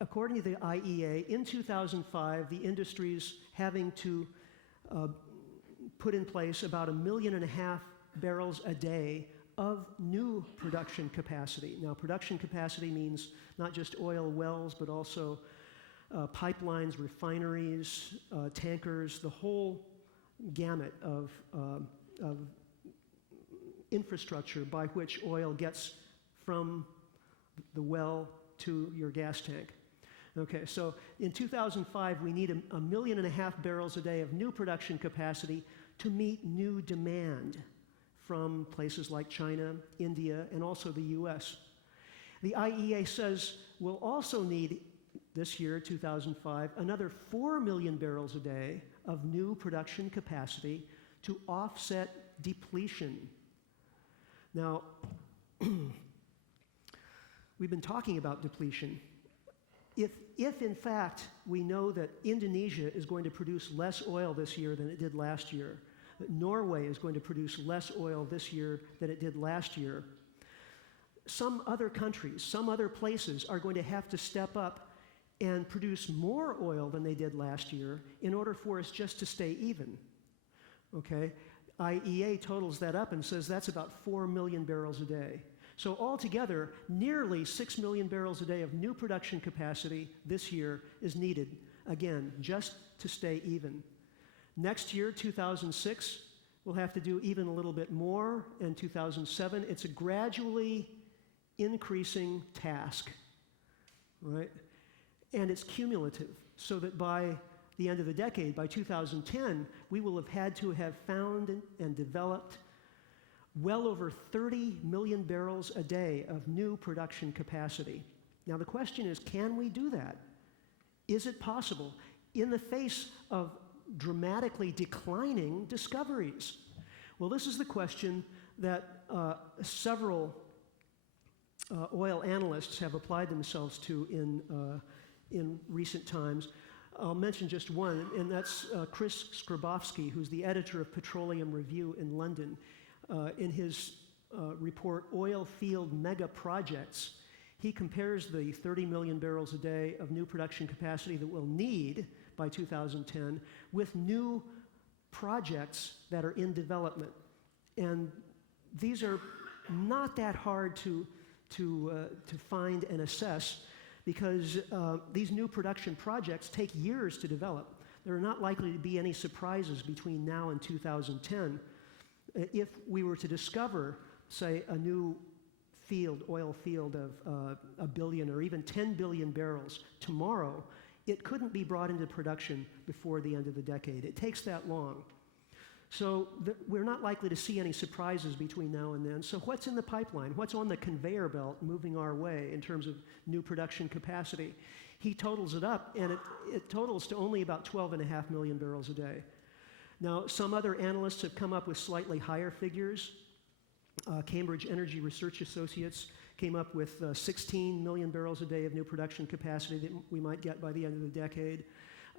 according to the IEA, in 2005, the industry's having to put in place about 1.5 million barrels a day of new production capacity. Now, production capacity means not just oil wells, but also pipelines, refineries, tankers, the whole gamut of infrastructure by which oil gets from the well to your gas tank. Okay, so in 2005, we need 1.5 million barrels a day of new production capacity to meet new demand from places like China, India, and also the US. The IEA says we'll also need, this year, 2005, another 4 million barrels a day of new production capacity to offset depletion. Now, we've been talking about depletion. If in fact we know that Indonesia is going to produce less oil this year than it did last year, that Norway is going to produce less oil this year than it did last year, some other countries, some other places are going to have to step up and produce more oil than they did last year in order for us just to stay even. okay? IEA totals that up and says that's about 4 million barrels a day. So altogether, nearly 6 million barrels a day of new production capacity this year is needed, again, just to stay even. Next year, 2006, we'll have to do even a little bit more. In 2007, it's a gradually increasing task, right? And it's cumulative, so that by the end of the decade, by 2010, we will have had to have found and developed well over 30 million barrels a day of new production capacity. Now the question is, can we do that? Is it possible in the face of dramatically declining discoveries? Well, this is the question that several oil analysts have applied themselves to in recent times. I'll mention just one, and that's Chris Skrobowski, who's the editor of Petroleum Review in London. In his report, Oil Field Mega Projects, he compares the 30 million barrels a day of new production capacity that we'll need by 2010 with new projects that are in development. And these are not that hard to find and assess, because these new production projects take years to develop. There are not likely to be any surprises between now and 2010. If we were to discover, say, a new oil field of 1 billion or even 10 billion barrels tomorrow, it couldn't be brought into production before the end of the decade. It takes that long. So we're not likely to see any surprises between now and then. So what's in the pipeline? What's on the conveyor belt moving our way in terms of new production capacity? He totals it up, and it totals to only about 12.5 million barrels a day. Now, some other analysts have come up with slightly higher figures. Cambridge Energy Research Associates came up with 16 million barrels a day of new production capacity that we might get by the end of the decade.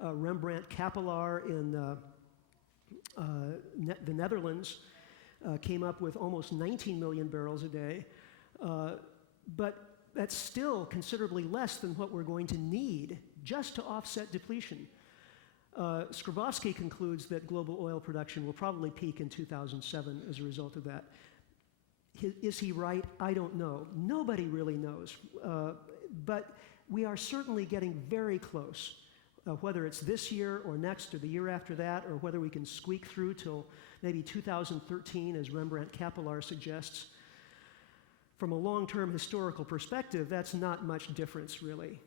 Rembrandt Capellar in the Netherlands came up with almost 19 million barrels a day, but that's still considerably less than what we're going to need just to offset depletion. Skrobowski concludes that global oil production will probably peak in 2007 as a result of that. Is he right? I don't know. Nobody really knows. But we are certainly getting very close, whether it's this year or next or the year after that, or whether we can squeak through till maybe 2013, as Rembrandt Capellar suggests. From a long-term historical perspective, that's not much difference, really.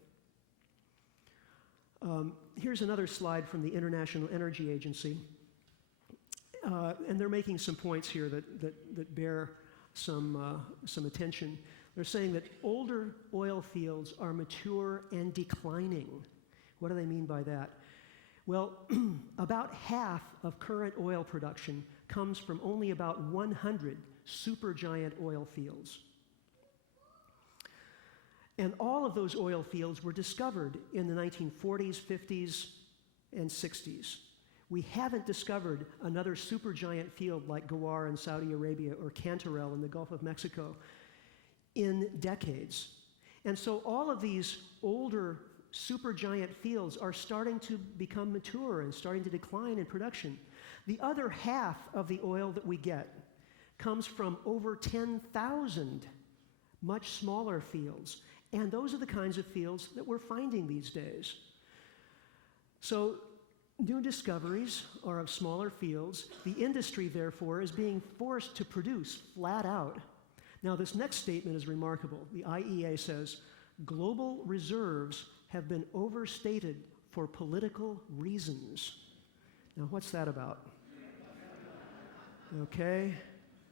Here's another slide from the International Energy Agency. And they're making some points here that bear some attention. They're saying that older oil fields are mature and declining. What do they mean by that? Well, about half of current oil production comes from only about 100 supergiant oil fields. And all of those oil fields were discovered in the 1940s, 50s, and 60s. We haven't discovered another supergiant field like Ghawar in Saudi Arabia or Cantarell in the Gulf of Mexico in decades. And so all of these older supergiant fields are starting to become mature and starting to decline in production. The other half of the oil that we get comes from over 10,000 much smaller fields. And those are the kinds of fields that we're finding these days. So new discoveries are of smaller fields. The industry, therefore, is being forced to produce flat out. Now, this next statement is remarkable. The IEA says, global reserves have been overstated for political reasons. Now, what's that about? Okay,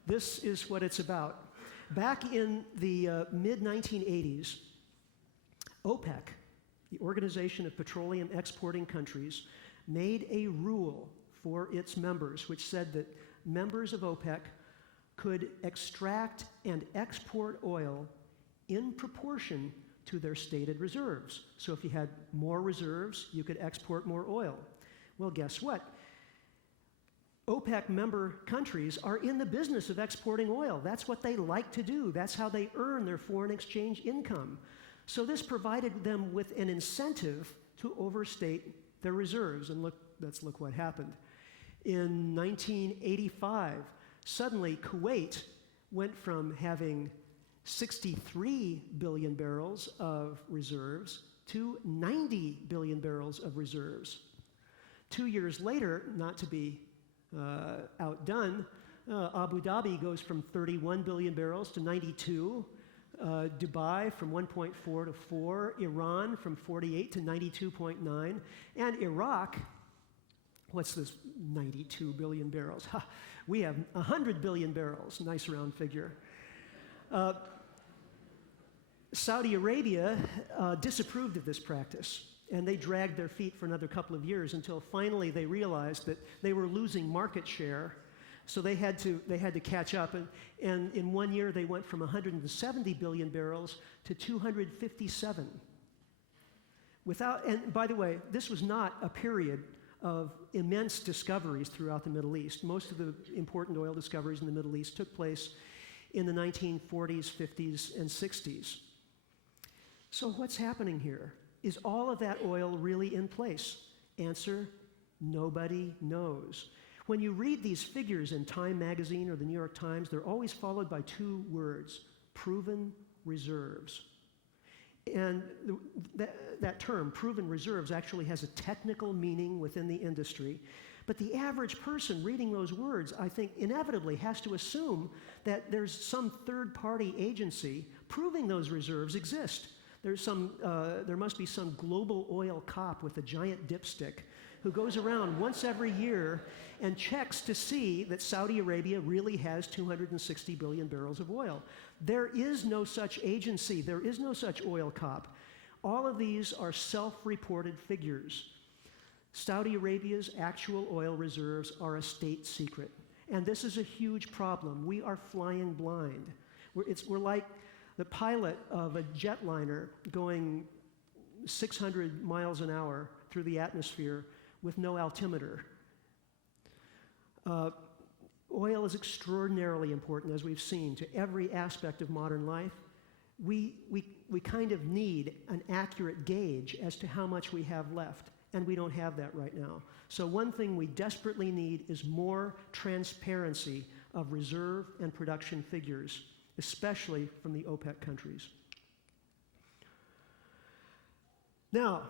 this is what it's about. Back in the mid-1980s, OPEC, the Organization of Petroleum Exporting Countries, made a rule for its members which said that members of OPEC could extract and export oil in proportion to their stated reserves. So if you had more reserves, you could export more oil. Well, guess what? OPEC member countries are in the business of exporting oil. That's what they like to do. That's how they earn their foreign exchange income. So this provided them with an incentive to overstate their reserves. And let's look what happened. In 1985, suddenly Kuwait went from having 63 billion barrels of reserves to 90 billion barrels of reserves. 2 years later, not to be outdone, Abu Dhabi goes from 31 billion barrels to 92, Dubai from 1.4 to 4, Iran from 48 to 92.9, and Iraq, what's this 92 billion barrels? Ha, we have 100 billion barrels, nice round figure. Saudi Arabia disapproved of this practice, and they dragged their feet for another couple of years until finally they realized that they were losing market share. So they had to catch up, and in 1 year they went from 170 billion barrels to 257. And by the way, this was not a period of immense discoveries throughout the Middle East. Most of the important oil discoveries in the Middle East took place in the 1940s, 50s, and 60s. So what's happening here? Is all of that oil really in place? Answer, nobody knows. When you read these figures in Time magazine or the New York Times, they're always followed by two words, proven reserves. And that term, proven reserves, actually has a technical meaning within the industry. But the average person reading those words, I think, inevitably has to assume that there's some third-party agency proving those reserves exist. There must be some global oil cop with a giant dipstick who goes around once every year and checks to see that Saudi Arabia really has 260 billion barrels of oil. There is no such agency. There is no such oil cop. All of these are self-reported figures. Saudi Arabia's actual oil reserves are a state secret. And this is a huge problem. We are flying blind. We're like the pilot of a jetliner going 600 miles an hour through the atmosphere with no altimeter. Oil is extraordinarily important, as we've seen, to every aspect of modern life. We kind of need an accurate gauge as to how much we have left, and we don't have that right now. So one thing we desperately need is more transparency of reserve and production figures, especially from the OPEC countries. Now,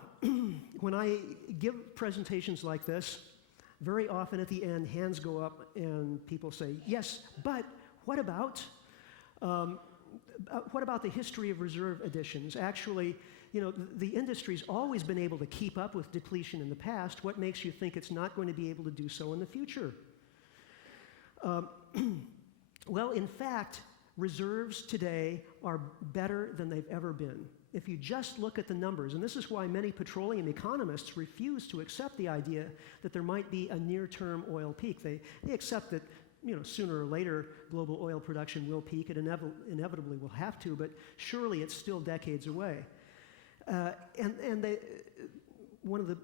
when I give presentations like this, very often at the end, hands go up and people say, yes, but what about the history of reserve additions? Actually, the industry's always been able to keep up with depletion in the past. What makes you think it's not going to be able to do so in the future? Well, in fact, reserves today are better than they've ever been. If you just look at the numbers, and this is why many petroleum economists refuse to accept the idea that there might be a near-term oil peak. They accept that sooner or later global oil production will peak. It inevitably will have to, but surely it's still decades away. One of the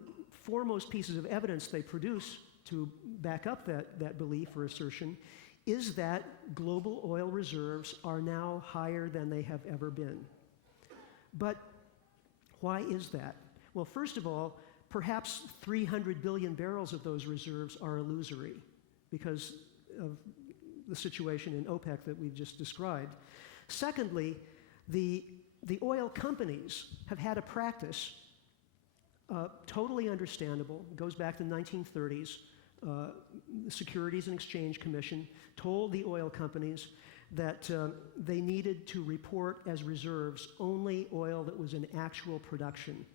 foremost pieces of evidence they produce to back up that belief or assertion is that global oil reserves are now higher than they have ever been. But why is that? Well, first of all, perhaps 300 billion barrels of those reserves are illusory because of the situation in OPEC that we've just described. Secondly, the oil companies have had a practice, totally understandable, goes back to the 1930s. The Securities and Exchange Commission told the oil companies that they needed to report as reserves only oil that was in actual production.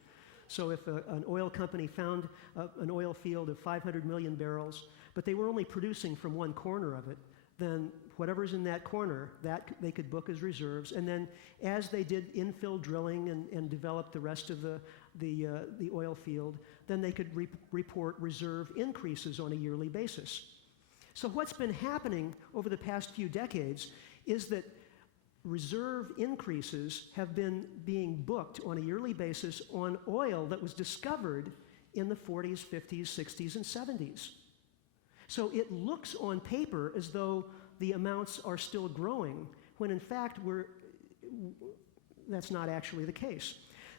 So if an oil company found an oil field of 500 million barrels, but they were only producing from one corner of it, then whatever's in that corner, that they could book as reserves. And then as they did infill drilling and developed the rest of the oil field, then they could report reserve increases on a yearly basis. So what's been happening over the past few decades is that reserve increases have been being booked on a yearly basis on oil that was discovered in the 40s, 50s, 60s, and 70s. So it looks on paper as though the amounts are still growing, when in fact that's not actually the case.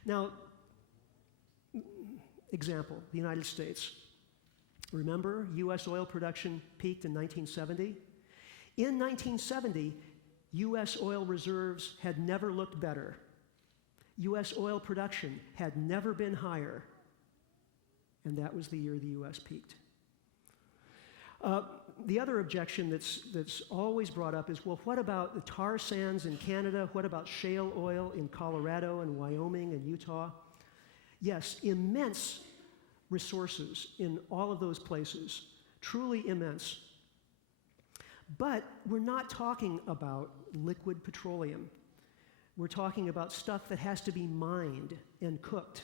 Now, example, the United States. Remember, U.S. oil production peaked in 1970? In 1970, U.S. oil reserves had never looked better. U.S. oil production had never been higher. And that was the year the U.S. peaked. The other objection that's always brought up is, well, what about the tar sands in Canada? What about shale oil in Colorado and Wyoming and Utah? Yes, immense resources in all of those places, truly immense. But we're not talking about liquid petroleum. We're talking about stuff that has to be mined and cooked.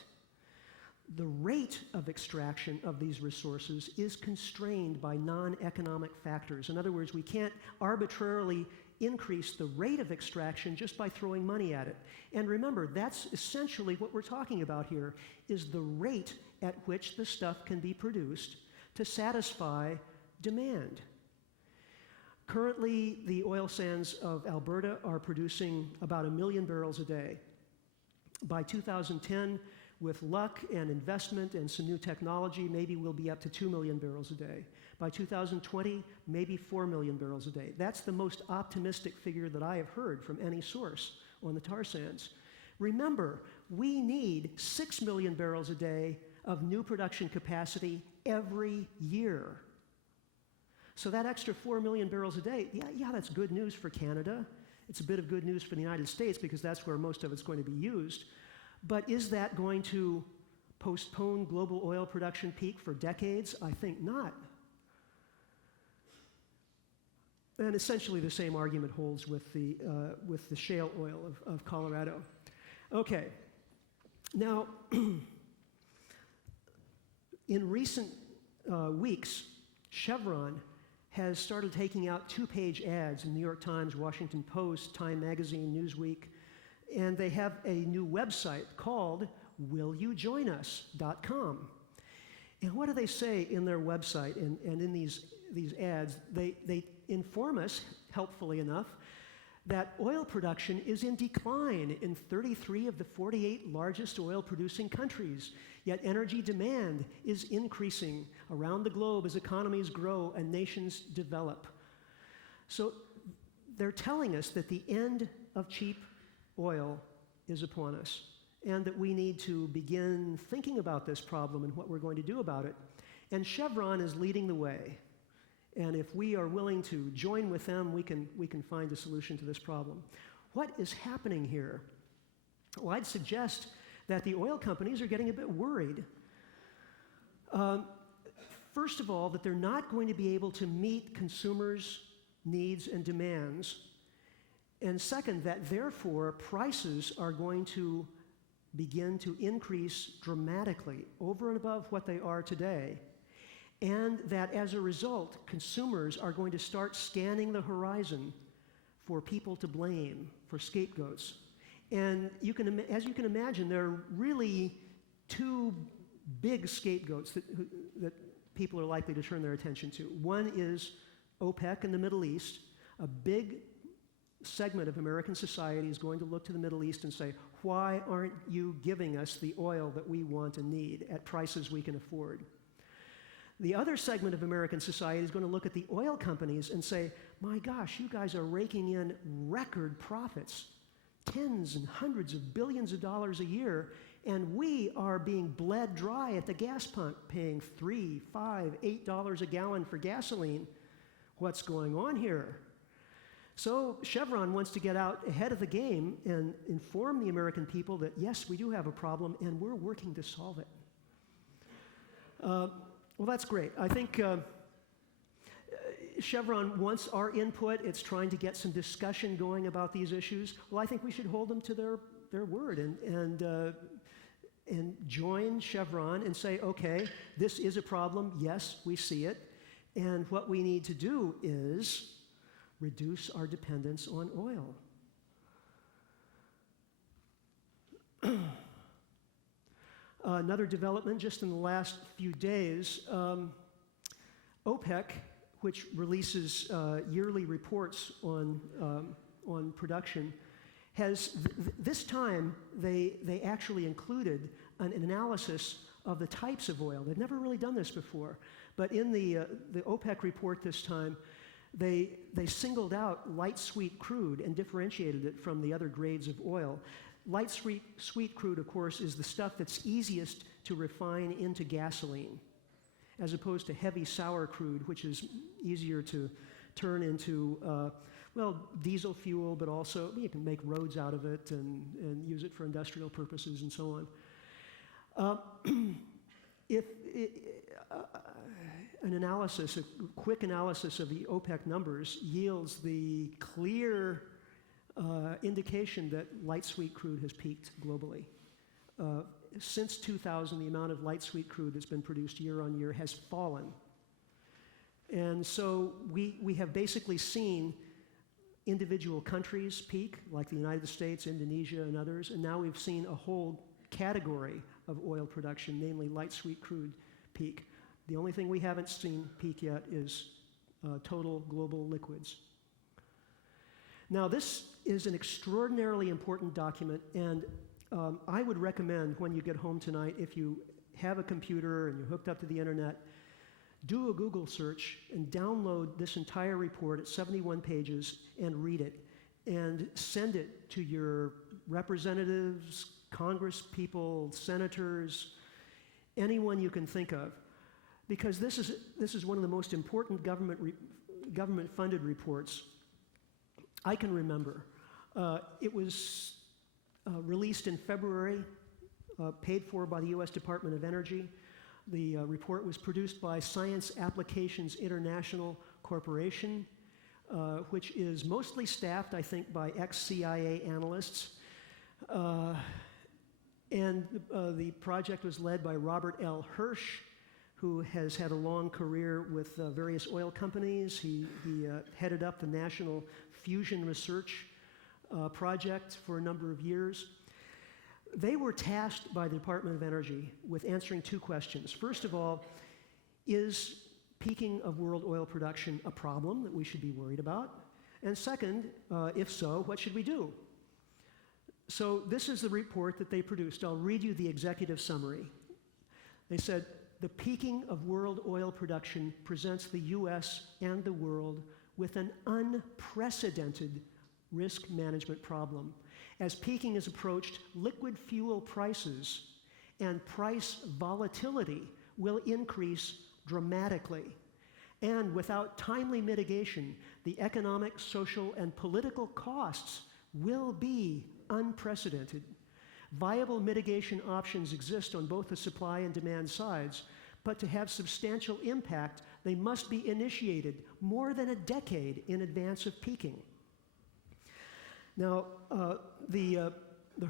The rate of extraction of these resources is constrained by non-economic factors. In other words, we can't arbitrarily increase the rate of extraction just by throwing money at it. And remember, that's essentially what we're talking about here, is the rate at which the stuff can be produced to satisfy demand. Currently, the oil sands of Alberta are producing about 1 million barrels a day. By 2010, with luck and investment and some new technology, maybe we'll be up to 2 million barrels a day. By 2020, maybe 4 million barrels a day. That's the most optimistic figure that I have heard from any source on the tar sands. Remember, we need 6 million barrels a day of new production capacity every year. So that extra 4 million barrels a day, yeah, that's good news for Canada. It's a bit of good news for the United States because that's where most of it's going to be used. But is that going to postpone global oil production peak for decades? I think not. And essentially the same argument holds with the shale oil of Colorado. Okay, now in recent weeks, Chevron has started taking out 2-page ads in New York Times, Washington Post, Time Magazine, Newsweek, and they have a new website called willyoujoinus.com. And what do they say in their website and in these ads? They inform us, helpfully enough, that oil production is in decline in 33 of the 48 largest oil-producing countries, yet energy demand is increasing around the globe as economies grow and nations develop. So they're telling us that the end of cheap oil is upon us, and that we need to begin thinking about this problem and what we're going to do about it. And Chevron is leading the way. And if we are willing to join with them, we can find a solution to this problem. What is happening here? Well, I'd suggest that the oil companies are getting a bit worried. First of all, that they're not going to be able to meet consumers' needs and demands. And second, that therefore prices are going to begin to increase dramatically over and above what they are today. And that as a result, consumers are going to start scanning the horizon for people to blame, for scapegoats. And as you can imagine, there are really two big scapegoats that people are likely to turn their attention to. One is OPEC in the Middle East. A big segment of American society is going to look to the Middle East and say, why aren't you giving us the oil that we want and need at prices we can afford? The other segment of American society is going to look at the oil companies and say, my gosh, you guys are raking in record profits, tens and hundreds of billions of dollars a year, and we are being bled dry at the gas pump, paying $3, $5, $8 a gallon for gasoline. What's going on here? So Chevron wants to get out ahead of the game and inform the American people that, yes, we do have a problem, and we're working to solve it. Well, that's great. I think Chevron wants our input. It's trying to get some discussion going about these issues. Well, I think we should hold them to their word and join Chevron and say, okay, this is a problem. Yes, we see it. And what we need to do is reduce our dependence on oil. Another development just in the last few days, OPEC, which releases yearly reports on production, has this time they actually included an analysis of the types of oil. They've never really done this before. But in the OPEC report this time, they singled out light sweet crude and differentiated it from the other grades of oil. Light sweet crude, of course, is the stuff that's easiest to refine into gasoline, as opposed to heavy sour crude, which is easier to turn into, diesel fuel, but also you can make roads out of it and use it for industrial purposes and so on. A quick analysis of the OPEC numbers yields the clear indication that light sweet crude has peaked globally. Since 2000, the amount of light sweet crude that's been produced year on year has fallen. And so we have basically seen individual countries peak, like the United States, Indonesia, and others, and now we've seen a whole category of oil production, namely light sweet crude, peak. The only thing we haven't seen peak yet is total global liquids. Now, this is an extraordinarily important document, and I would recommend when you get home tonight, if you have a computer and you're hooked up to the internet, do a Google search and download this entire report at 71 pages and read it, and send it to your representatives, Congress people, senators, anyone you can think of, because this is one of the most important government-funded reports I can remember. It was released in February, paid for by the U.S. Department of Energy. The report was produced by Science Applications International Corporation, which is mostly staffed, I think, by ex-CIA analysts. And the project was led by Robert L. Hirsch, who has had a long career with various oil companies. He headed up the National Fusion Research Project for a number of years. They were tasked by the Department of Energy with answering two questions. First of all, is peaking of world oil production a problem that we should be worried about? And second, if so, what should we do? So this is the report that they produced. I'll read you the executive summary. They said, the peaking of world oil production presents the U.S. and the world with an unprecedented risk management problem. As peaking is approached, liquid fuel prices and price volatility will increase dramatically. And without timely mitigation, the economic, social, and political costs will be unprecedented. Viable mitigation options exist on both the supply and demand sides, but to have substantial impact, they must be initiated more than a decade in advance of peaking. Now, the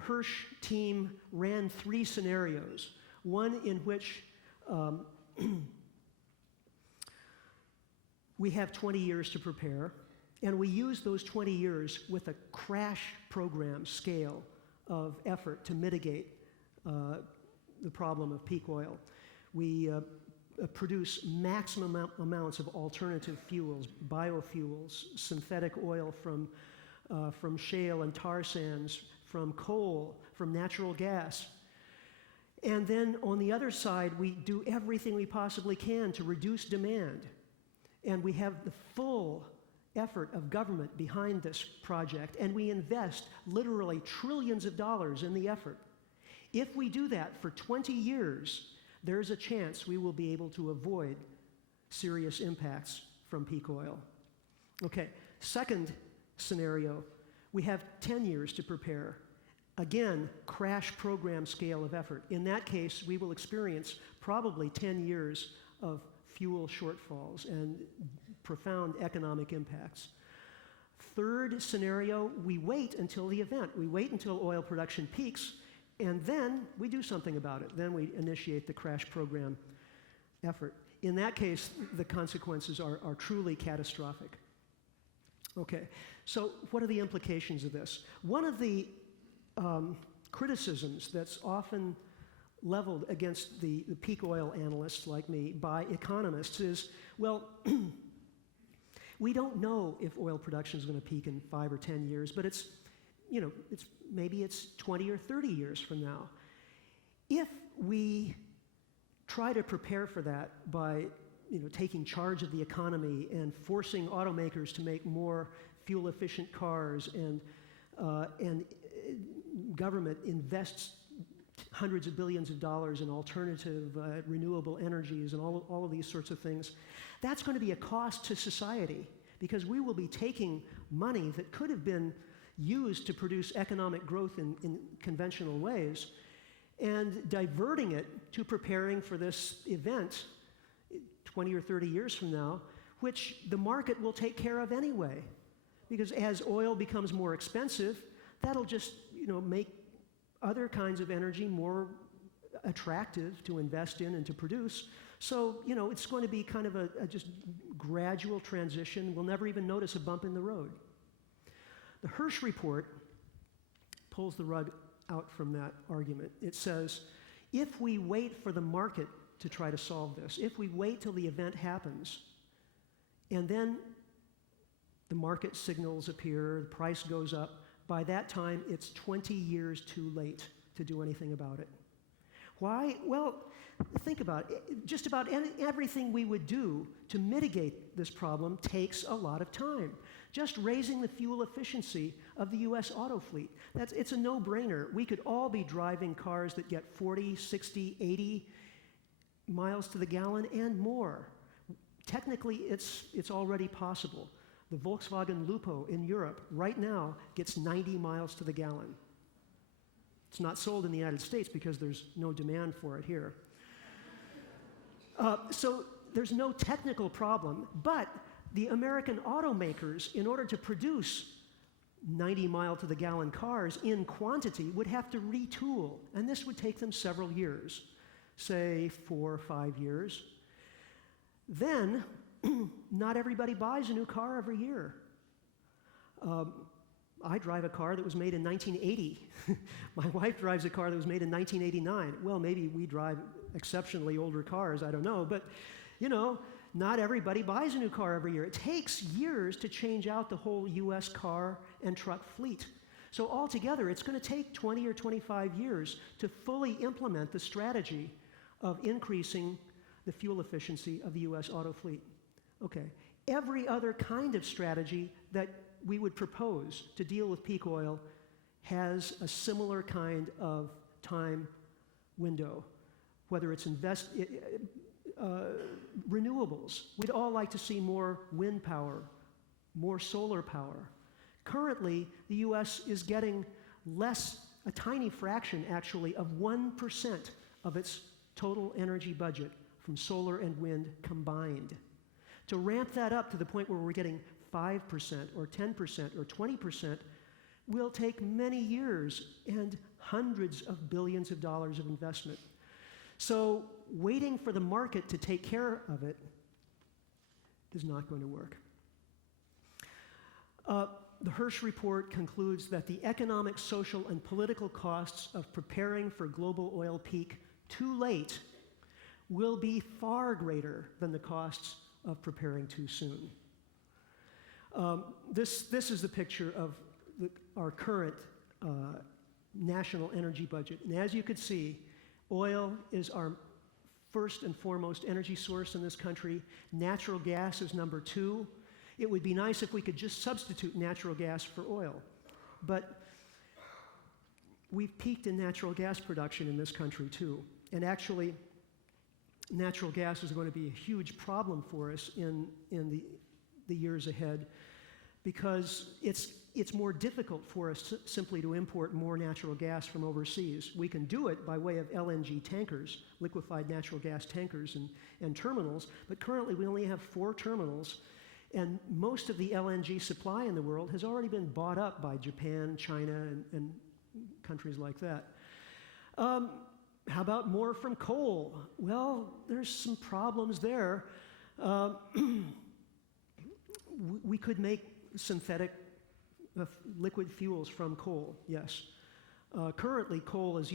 Hirsch team ran three scenarios. One in which we have 20 years to prepare, and we use those 20 years with a crash program scale of effort to mitigate the problem of peak oil. We produce maximum amounts of alternative fuels, biofuels, synthetic oil from shale and tar sands, from coal, from natural gas. And then on the other side, we do everything we possibly can to reduce demand. And we have the full effort of government behind this project, and we invest literally trillions of dollars in the effort. If we do that for 20 years, there's a chance we will be able to avoid serious impacts from peak oil. Okay, second scenario, we have 10 years to prepare. Again, crash program scale of effort. In that case, we will experience probably 10 years of fuel shortfalls and profound economic impacts. Third scenario, we wait until the event. We wait until oil production peaks, and then we do something about it. Then we initiate the crash program effort. In that case, the consequences are truly catastrophic. Okay, so what are the implications of this? One of the criticisms that's often leveled against the peak oil analysts like me by economists is, well, we don't know if oil production is going to peak in 5 or 10 years, but maybe it's 20 or 30 years from now. If we try to prepare for that by taking charge of the economy and forcing automakers to make more fuel-efficient cars, and government invests hundreds of billions of dollars in alternative renewable energies and all of these sorts of things, that's going to be a cost to society, because we will be taking money that could have been used to produce economic growth in conventional ways and diverting it to preparing for this event 20 or 30 years from now, which the market will take care of anyway. Because as oil becomes more expensive, that'll just make other kinds of energy more attractive to invest in and to produce. So, it's going to be kind of a just gradual transition. We'll never even notice a bump in the road. The Hirsch report pulls the rug out from that argument. It says, if we wait for the market to try to solve this, if we wait till the event happens, and then the market signals appear, the price goes up, by that time it's 20 years too late to do anything about it. Why? Well, think about it. Just about everything we would do to mitigate this problem takes a lot of time. Just raising the fuel efficiency of the US auto fleet, it's a no-brainer. We could all be driving cars that get 40, 60, 80 miles to the gallon and more. Technically, it's already possible. The Volkswagen Lupo in Europe right now gets 90 miles to the gallon. It's not sold in the United States because there's no demand for it here. So there's no technical problem, but the American automakers, in order to produce 90 mile to the gallon cars in quantity, would have to retool, and this would take them several years, say 4 or 5 years. Then, not everybody buys a new car every year. I drive a car that was made in 1980. My wife drives a car that was made in 1989. Well, maybe we drive exceptionally older cars, I don't know, but not everybody buys a new car every year. It takes years to change out the whole US car and truck fleet. So altogether, it's going to take 20 or 25 years to fully implement the strategy of increasing the fuel efficiency of the US auto fleet. Okay. Every other kind of strategy that we would propose to deal with peak oil has a similar kind of time window, whether it's renewables. We'd all like to see more wind power, more solar power. Currently, the US is getting a tiny fraction actually, of 1% of its total energy budget from solar and wind combined. To ramp that up to the point where we're getting 5% or 10% or 20% will take many years and hundreds of billions of dollars of investment. So waiting for the market to take care of it is not going to work. The Hirsch report concludes that the economic, social, and political costs of preparing for global oil peak too late will be far greater than the costs of preparing too soon. This is the picture of our current national energy budget. And as you could see, oil is our first and foremost energy source in this country. Natural gas is number 2. It would be nice if we could just substitute natural gas for oil. But we've peaked in natural gas production in this country too. And actually, natural gas is going to be a huge problem for us in the years ahead, because it's more difficult for us simply to import more natural gas from overseas. We can do it by way of LNG tankers, liquefied natural gas tankers and terminals, but currently we only have 4 terminals, and most of the LNG supply in the world has already been bought up by Japan, China, and countries like that. How about more from coal? Well, there's some problems there. We could make synthetic liquid fuels from coal, yes. Currently, coal is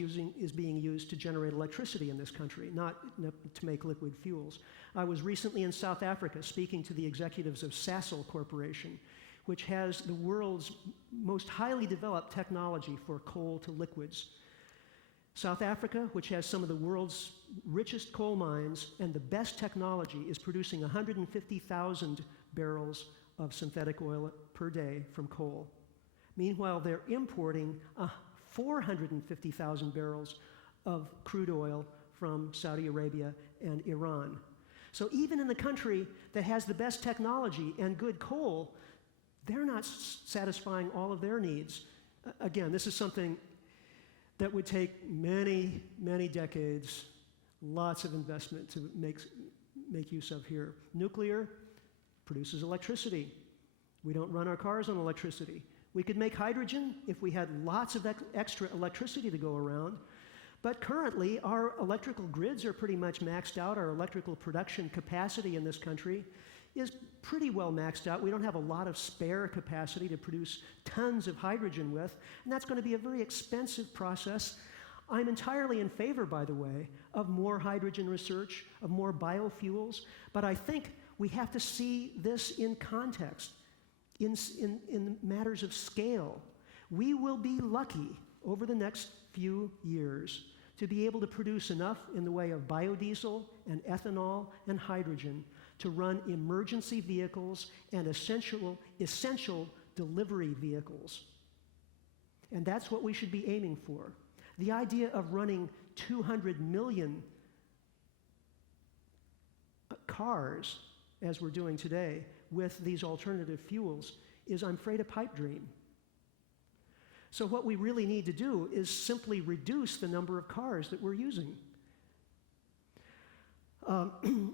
being used to generate electricity in this country, not to make liquid fuels. I was recently in South Africa speaking to the executives of Sasol Corporation, which has the world's most highly developed technology for coal to liquids. South Africa, which has some of the world's richest coal mines and the best technology, is producing 150,000 barrels of synthetic oil per day from coal. Meanwhile, they're importing 450,000 barrels of crude oil from Saudi Arabia and Iran. So even in the country that has the best technology and good coal, they're not satisfying all of their needs. Again, this is something that would take many, many decades, lots of investment to make use of here. Nuclear produces electricity. We don't run our cars on electricity. We could make hydrogen if we had lots of extra electricity to go around. But currently, our electrical grids are pretty much maxed out. Our electrical production capacity in this country is pretty well maxed out. We don't have a lot of spare capacity to produce tons of hydrogen with, and that's going to be a very expensive process. I'm entirely in favor, by the way, of more hydrogen research, of more biofuels, but I think we have to see this in context, in matters of scale. We will be lucky over the next few years to be able to produce enough in the way of biodiesel and ethanol and hydrogen to run emergency vehicles and essential delivery vehicles. And that's what we should be aiming for. The idea of running 200 million cars, as we're doing today, with these alternative fuels is, I'm afraid, a pipe dream. So what we really need to do is simply reduce the number of cars that we're using.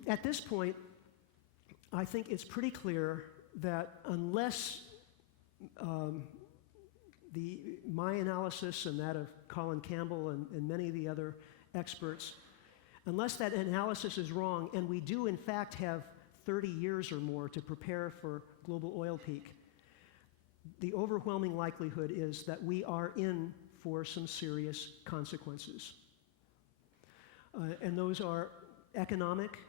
At this point, I think it's pretty clear that unless my analysis and that of Colin Campbell and many of the other experts, unless that analysis is wrong, and we do in fact have 30 years or more to prepare for global oil peak, the overwhelming likelihood is that we are in for some serious consequences. And those are economic,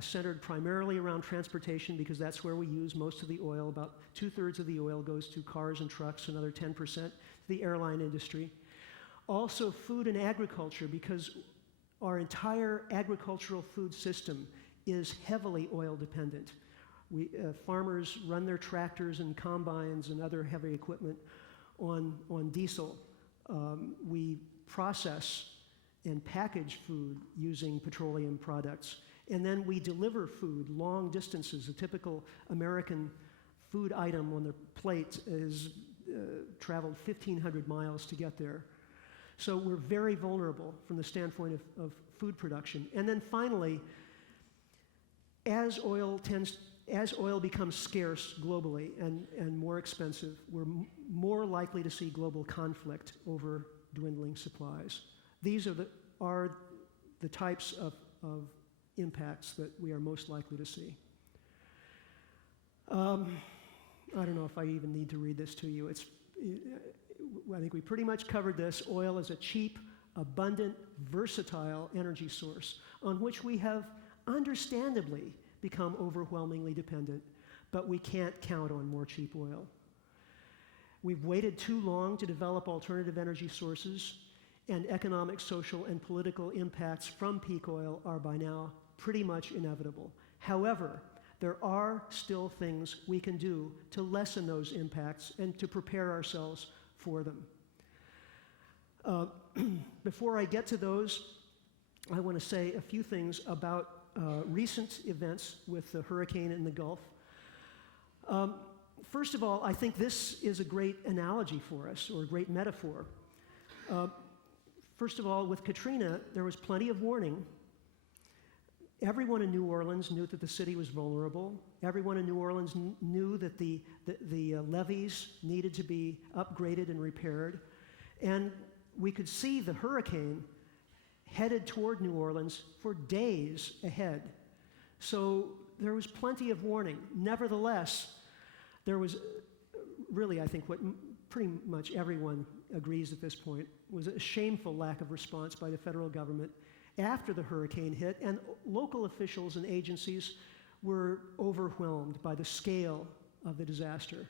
centered primarily around transportation, because that's where we use most of the oil. About 2/3 of the oil goes to cars and trucks, another 10% to the airline industry. Also food and agriculture, because our entire agricultural food system is heavily oil dependent. Farmers run their tractors and combines and other heavy equipment on diesel. We process and package food using petroleum products. And then we deliver food long distances. A typical American food item on the plate is traveled 1,500 miles to get there. So we're very vulnerable from the standpoint of food production. And then finally, as oil becomes scarce globally and more expensive, we're more likely to see global conflict over dwindling supplies. These are the types of impacts that we are most likely to see. I don't know if I even need to read this to you. I think we pretty much covered this. Oil is a cheap, abundant, versatile energy source on which we have understandably become overwhelmingly dependent, but we can't count on more cheap oil. We've waited too long to develop alternative energy sources, and economic, social, and political impacts from peak oil are by now pretty much inevitable. However, there are still things we can do to lessen those impacts and to prepare ourselves for them. Before I get to those, I want to say a few things about recent events with the hurricane in the Gulf. First of all, I think this is a great analogy for us, or a great metaphor. First of all, with Katrina, there was plenty of warning. Everyone in New Orleans knew that the city was vulnerable. Everyone in New Orleans knew that the levees needed to be upgraded and repaired. And we could see the hurricane headed toward New Orleans for days ahead. So there was plenty of warning. Nevertheless, there was really, I think, what pretty much everyone agrees at this point, was a shameful lack of response by the federal government after the hurricane hit, and local officials and agencies were overwhelmed by the scale of the disaster.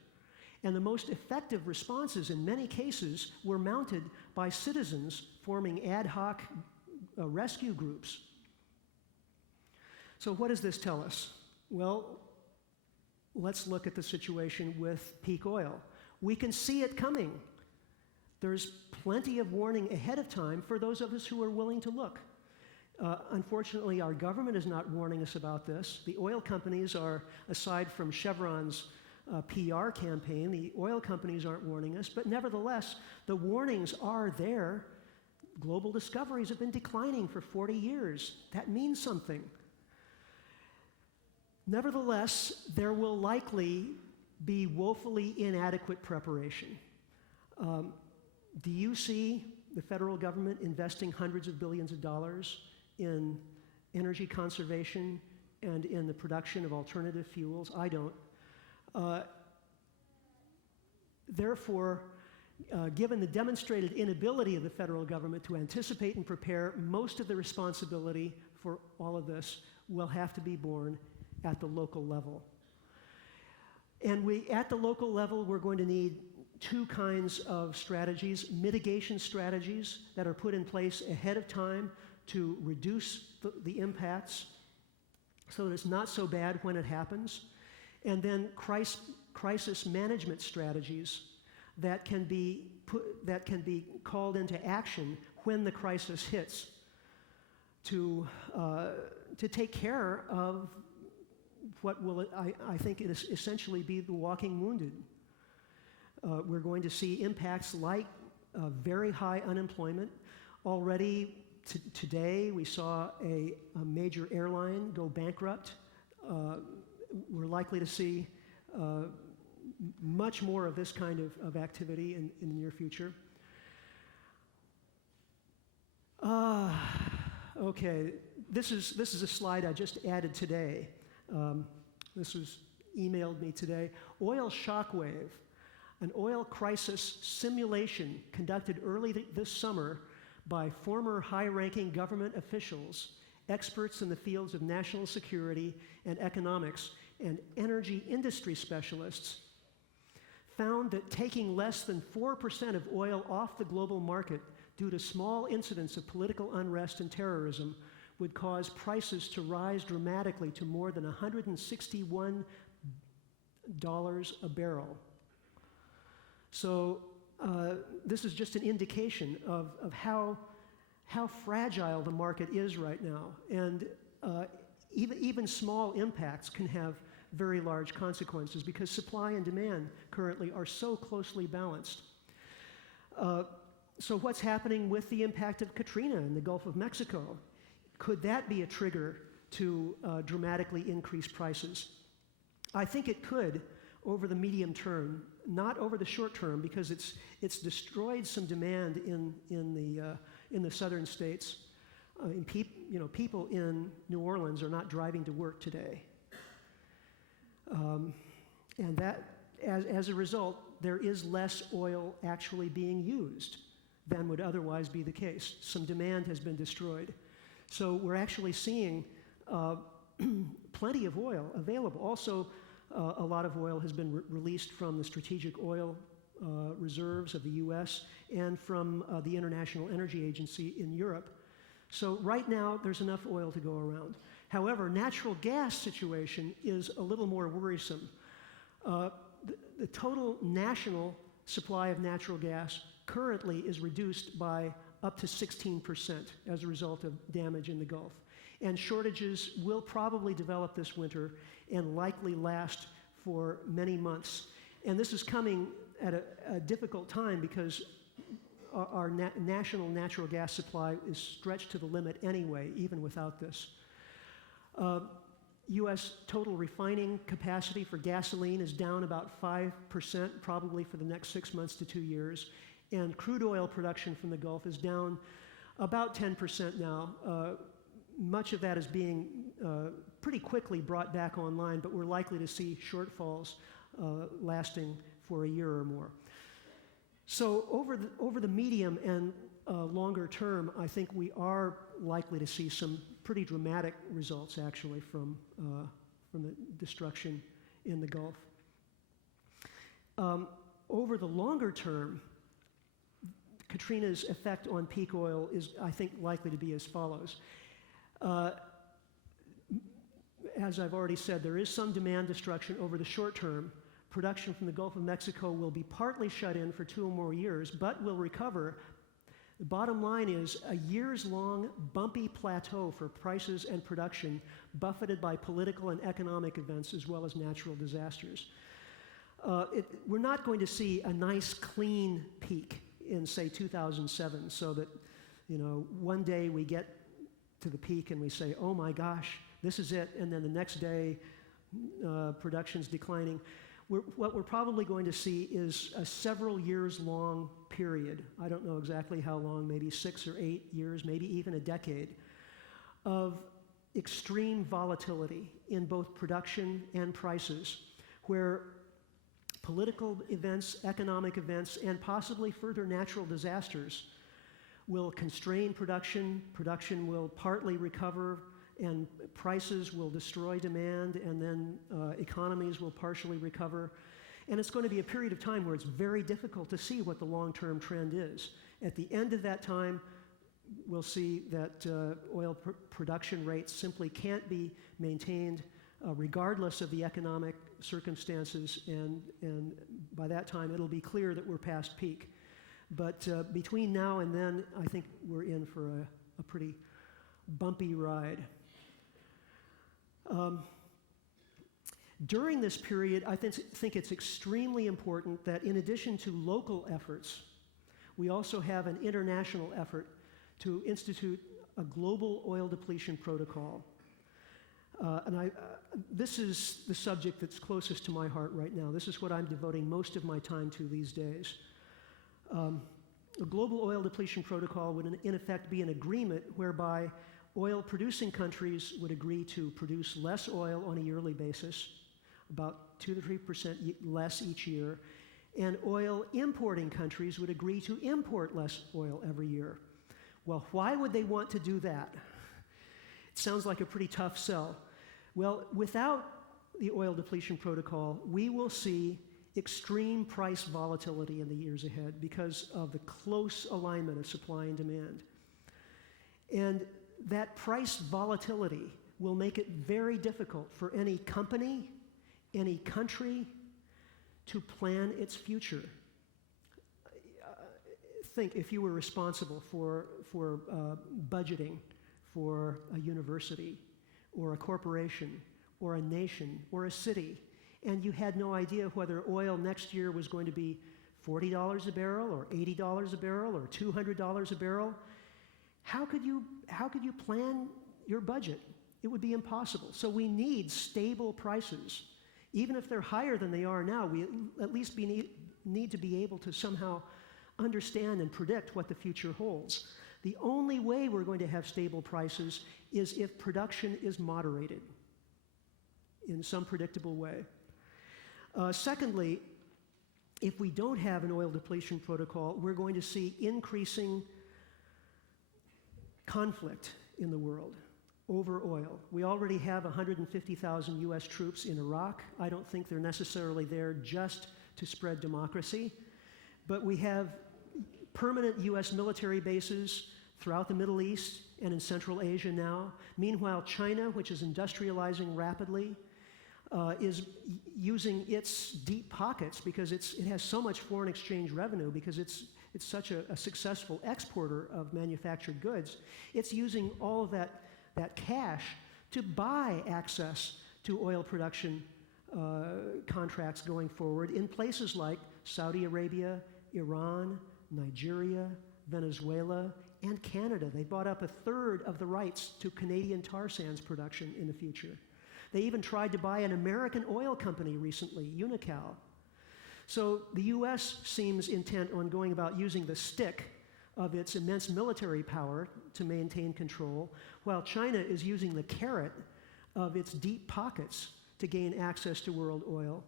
And the most effective responses in many cases were mounted by citizens forming ad hoc rescue groups. So what does this tell us? Well, let's look at the situation with peak oil. We can see it coming. There's plenty of warning ahead of time for those of us who are willing to look. Unfortunately, our government is not warning us about this. The oil companies are, aside from Chevron's PR campaign, the oil companies aren't warning us, but nevertheless, the warnings are there. Global discoveries have been declining for 40 years. That means something. Nevertheless, there will likely be woefully inadequate preparation. Do you see the federal government investing hundreds of billions of dollars in energy conservation and in the production of alternative fuels? I don't. Therefore, given the demonstrated inability of the federal government to anticipate and prepare, most of the responsibility for all of this will have to be borne at the local level. And at the local level, we're going to need two kinds of strategies: mitigation strategies that are put in place ahead of time to reduce the impacts so that it's not so bad when it happens, and then crisis management strategies that can be called into action when the crisis hits to take care of what will, I think, essentially be the walking wounded. We're going to see impacts like very high unemployment. Already today, we saw a major airline go bankrupt. We're likely to see much more of this kind of activity in the near future. Okay, this is a slide I just added today. This was emailed me today. Oil shockwave, an oil crisis simulation conducted early this summer by former high-ranking government officials, experts in the fields of national security and economics, and energy industry specialists, found that taking less than 4% of oil off the global market due to small incidents of political unrest and terrorism would cause prices to rise dramatically to more than $161 a barrel. So this is just an indication of how fragile the market is right now. And even small impacts can have very large consequences because supply and demand currently are so closely balanced. So what's happening with the impact of Katrina in the Gulf of Mexico? Could that be a trigger to dramatically increase prices? I think it could over the medium term, not over the short term, because it's destroyed some demand in the southern states. People in New Orleans are not driving to work today, and that, as a result, there is less oil actually being used than would otherwise be the case. Some demand has been destroyed. So we're actually seeing plenty of oil available. Also, a lot of oil has been released from the strategic oil reserves of the US and from the International Energy Agency in Europe. So right now, there's enough oil to go around. However, natural gas situation is a little more worrisome. The total national supply of natural gas currently is reduced by up to 16% as a result of damage in the Gulf. And shortages will probably develop this winter and likely last for many months. And this is coming at a difficult time because our national natural gas supply is stretched to the limit anyway, even without this. U.S. total refining capacity for gasoline is down about 5%, probably for the next 6 months to 2 years. And crude oil production from the Gulf is down about 10% now. Much of that is being pretty quickly brought back online, but we're likely to see shortfalls lasting for a year or more. So over the medium and longer term, I think we are likely to see some pretty dramatic results, actually, from the destruction in the Gulf. Over the longer term, Katrina's effect on peak oil is, I think, likely to be as follows. As I've already said, there is some demand destruction over the short term. Production from the Gulf of Mexico will be partly shut in for 2 or more years, but will recover. The bottom line is a years-long bumpy plateau for prices and production, buffeted by political and economic events as well as natural disasters. We're not going to see a nice, clean peak in, say, 2007, so that, one day we get to the peak and we say, oh my gosh, this is it, and then the next day production's declining. What we're probably going to see is a several years long period, I don't know exactly how long, maybe 6 or 8 years, maybe even a decade, of extreme volatility in both production and prices, where political events, economic events, and possibly further natural disasters will constrain production, production will partly recover, and prices will destroy demand, and then economies will partially recover. And it's going to be a period of time where it's very difficult to see what the long-term trend is. At the end of that time, we'll see that oil production rates simply can't be maintained regardless of the economic circumstances, and by that time it'll be clear that we're past peak. But between now and then, I think we're in for a pretty bumpy ride. During this period, I think it's extremely important that in addition to local efforts, we also have an international effort to institute a global oil depletion protocol. This is the subject that's closest to my heart right now. This is what I'm devoting most of my time to these days. A global oil depletion protocol would in effect be an agreement whereby oil-producing countries would agree to produce less oil on a yearly basis, about 2 to 3% less each year, and oil-importing countries would agree to import less oil every year. Well, why would they want to do that? It sounds like a pretty tough sell. Well, without the oil depletion protocol, we will see extreme price volatility in the years ahead because of the close alignment of supply and demand. And that price volatility will make it very difficult for any company, any country, to plan its future. Think if you were responsible for budgeting for a university or a corporation or a nation or a city, and you had no idea whether oil next year was going to be $40 a barrel or $80 a barrel or $200 a barrel. How could you plan your budget? It would be impossible. So we need stable prices. Even if they're higher than they are now, we at least need to be able to somehow understand and predict what the future holds. The only way we're going to have stable prices is if production is moderated in some predictable way. Secondly, if we don't have an oil depletion protocol, we're going to see increasing conflict in the world over oil. We already have 150,000 US troops in Iraq. I don't think they're necessarily there just to spread democracy, but we have permanent US military bases throughout the Middle East and in Central Asia now. Meanwhile, China, which is industrializing rapidly, is using its deep pockets because it has so much foreign exchange revenue because it's such a successful exporter of manufactured goods. It's using all of that cash to buy access to oil production contracts going forward in places like Saudi Arabia, Iran, Nigeria, Venezuela, and Canada. They bought up 1/3 of the rights to Canadian tar sands production in the future. They even tried to buy an American oil company recently, Unocal. So the US seems intent on going about using the stick of its immense military power to maintain control, while China is using the carrot of its deep pockets to gain access to world oil.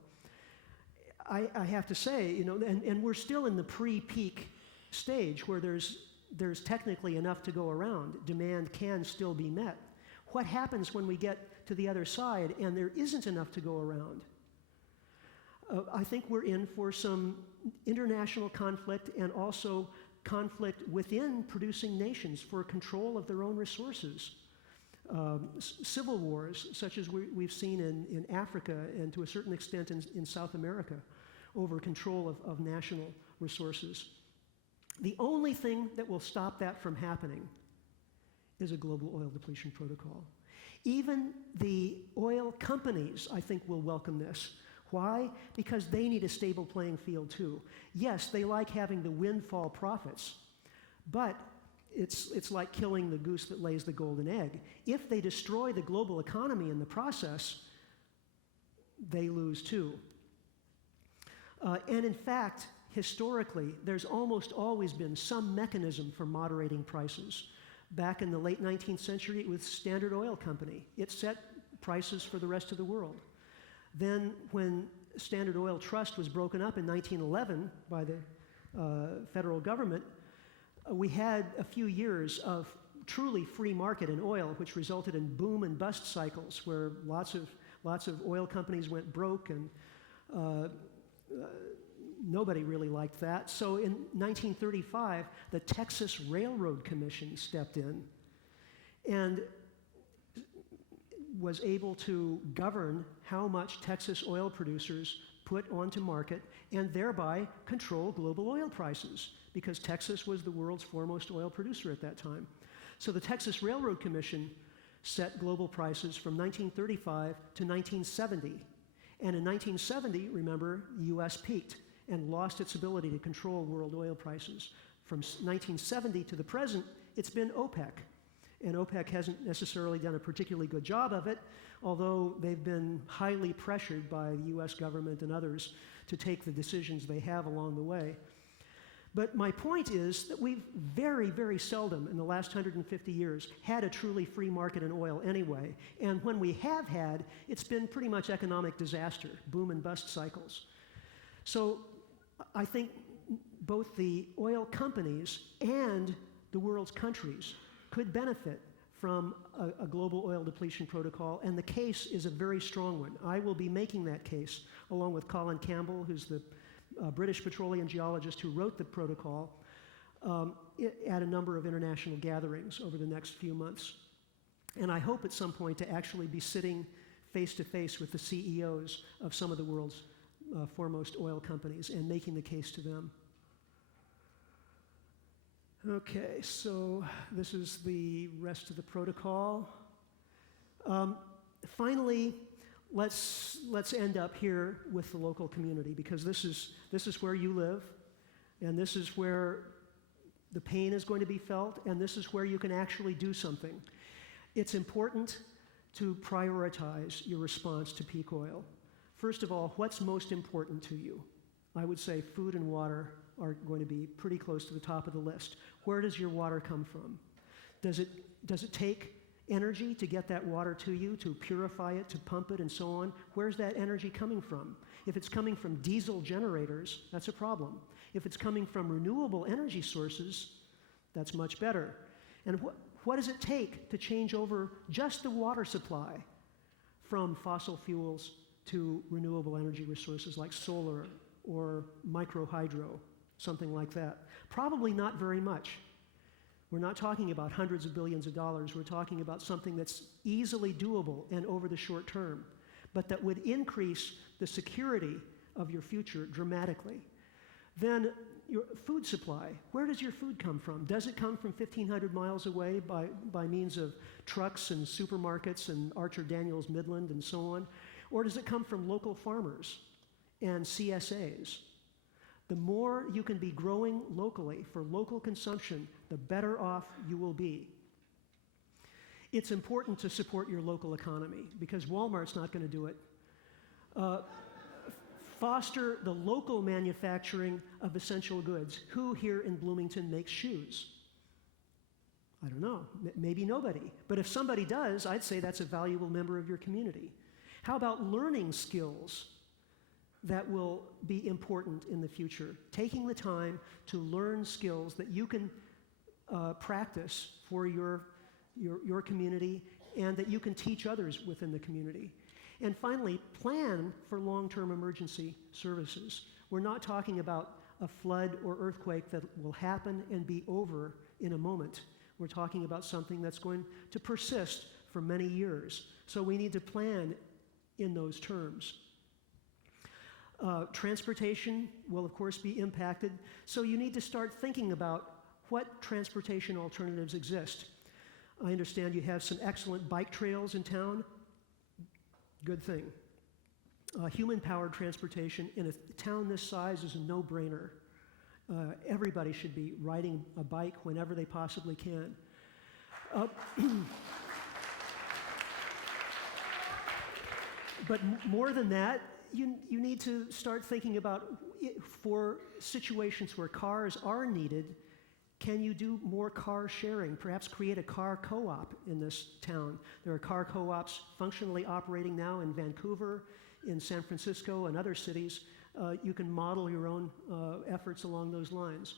I have to say, and we're still in the pre-peak stage where there's technically enough to go around. Demand can still be met. What happens when we get to the other side and there isn't enough to go around? I think we're in for some international conflict and also conflict within producing nations for control of their own resources. Civil wars, such as we've seen in Africa and to a certain extent in South America, over control of national resources. The only thing that will stop that from happening is a global oil depletion protocol. Even the oil companies, I think, will welcome this. Why? Because they need a stable playing field too. Yes, they like having the windfall profits, but it's like killing the goose that lays the golden egg. If they destroy the global economy in the process, they lose too. And in fact, historically, there's almost always been some mechanism for moderating prices. Back in the late 19th century, it was Standard Oil Company. It set prices for the rest of the world. Then when Standard Oil Trust was broken up in 1911 by the federal government, we had a few years of truly free market in oil, which resulted in boom and bust cycles where lots of oil companies went broke, and nobody really liked that. So in 1935, the Texas Railroad Commission stepped in and was able to govern how much Texas oil producers put onto market and thereby control global oil prices, because Texas was the world's foremost oil producer at that time. So the Texas Railroad Commission set global prices from 1935 to 1970. And in 1970, remember, the US peaked and lost its ability to control world oil prices. From 1970 to the present, it's been OPEC. And OPEC hasn't necessarily done a particularly good job of it, although they've been highly pressured by the US government and others to take the decisions they have along the way. But my point is that we've very, very seldom in the last 150 years had a truly free market in oil anyway. And when we have had, it's been pretty much economic disaster, boom and bust cycles. So I think both the oil companies and the world's countries could benefit from a global oil depletion protocol, and the case is a very strong one. I will be making that case along with Colin Campbell, who's the British petroleum geologist who wrote the protocol, at a number of international gatherings over the next few months. And I hope at some point to actually be sitting face to face with the CEOs of some of the world's foremost oil companies and making the case to them. Okay, so this is the rest of the protocol. Finally, let's end up here with the local community, because this is where you live, and this is where the pain is going to be felt, and this is where you can actually do something. It's important to prioritize your response to peak oil. First of all, what's most important to you? I would say food and water are going to be pretty close to the top of the list. Where does your water come from? Does it take energy to get that water to you, to purify it, to pump it, and so on? Where's that energy coming from? If it's coming from diesel generators, that's a problem. If it's coming from renewable energy sources, that's much better. And what does it take to change over just the water supply from fossil fuels to renewable energy resources like solar or microhydro, something like that? Probably not very much. We're not talking about hundreds of billions of dollars. We're talking about something that's easily doable and over the short term, but that would increase the security of your future dramatically. Then your food supply. Where does your food come from? Does it come from 1,500 miles away by means of trucks and supermarkets and Archer Daniels Midland and so on? Or does it come from local farmers and CSAs? The more you can be growing locally for local consumption, the better off you will be. It's important to support your local economy, because Walmart's not going to do it. Foster the local manufacturing of essential goods. Who here in Bloomington makes shoes? I don't know. Maybe nobody. But if somebody does, I'd say that's a valuable member of your community. How about learning skills that will be important in the future? Taking the time to learn skills that you can practice for your community and that you can teach others within the community. And finally, plan for long-term emergency services. We're not talking about a flood or earthquake that will happen and be over in a moment. We're talking about something that's going to persist for many years. So we need to plan in those terms. Transportation will, of course, be impacted. So you need to start thinking about what transportation alternatives exist. I understand you have some excellent bike trails in town. Good thing. Human-powered transportation in a town this size is a no-brainer. Everybody should be riding a bike whenever they possibly can. But more than that, you need to start thinking about, for situations where cars are needed, can you do more car sharing? Perhaps create a car co-op in this town. There are car co-ops functionally operating now in Vancouver, in San Francisco, and other cities. You can model your own efforts along those lines.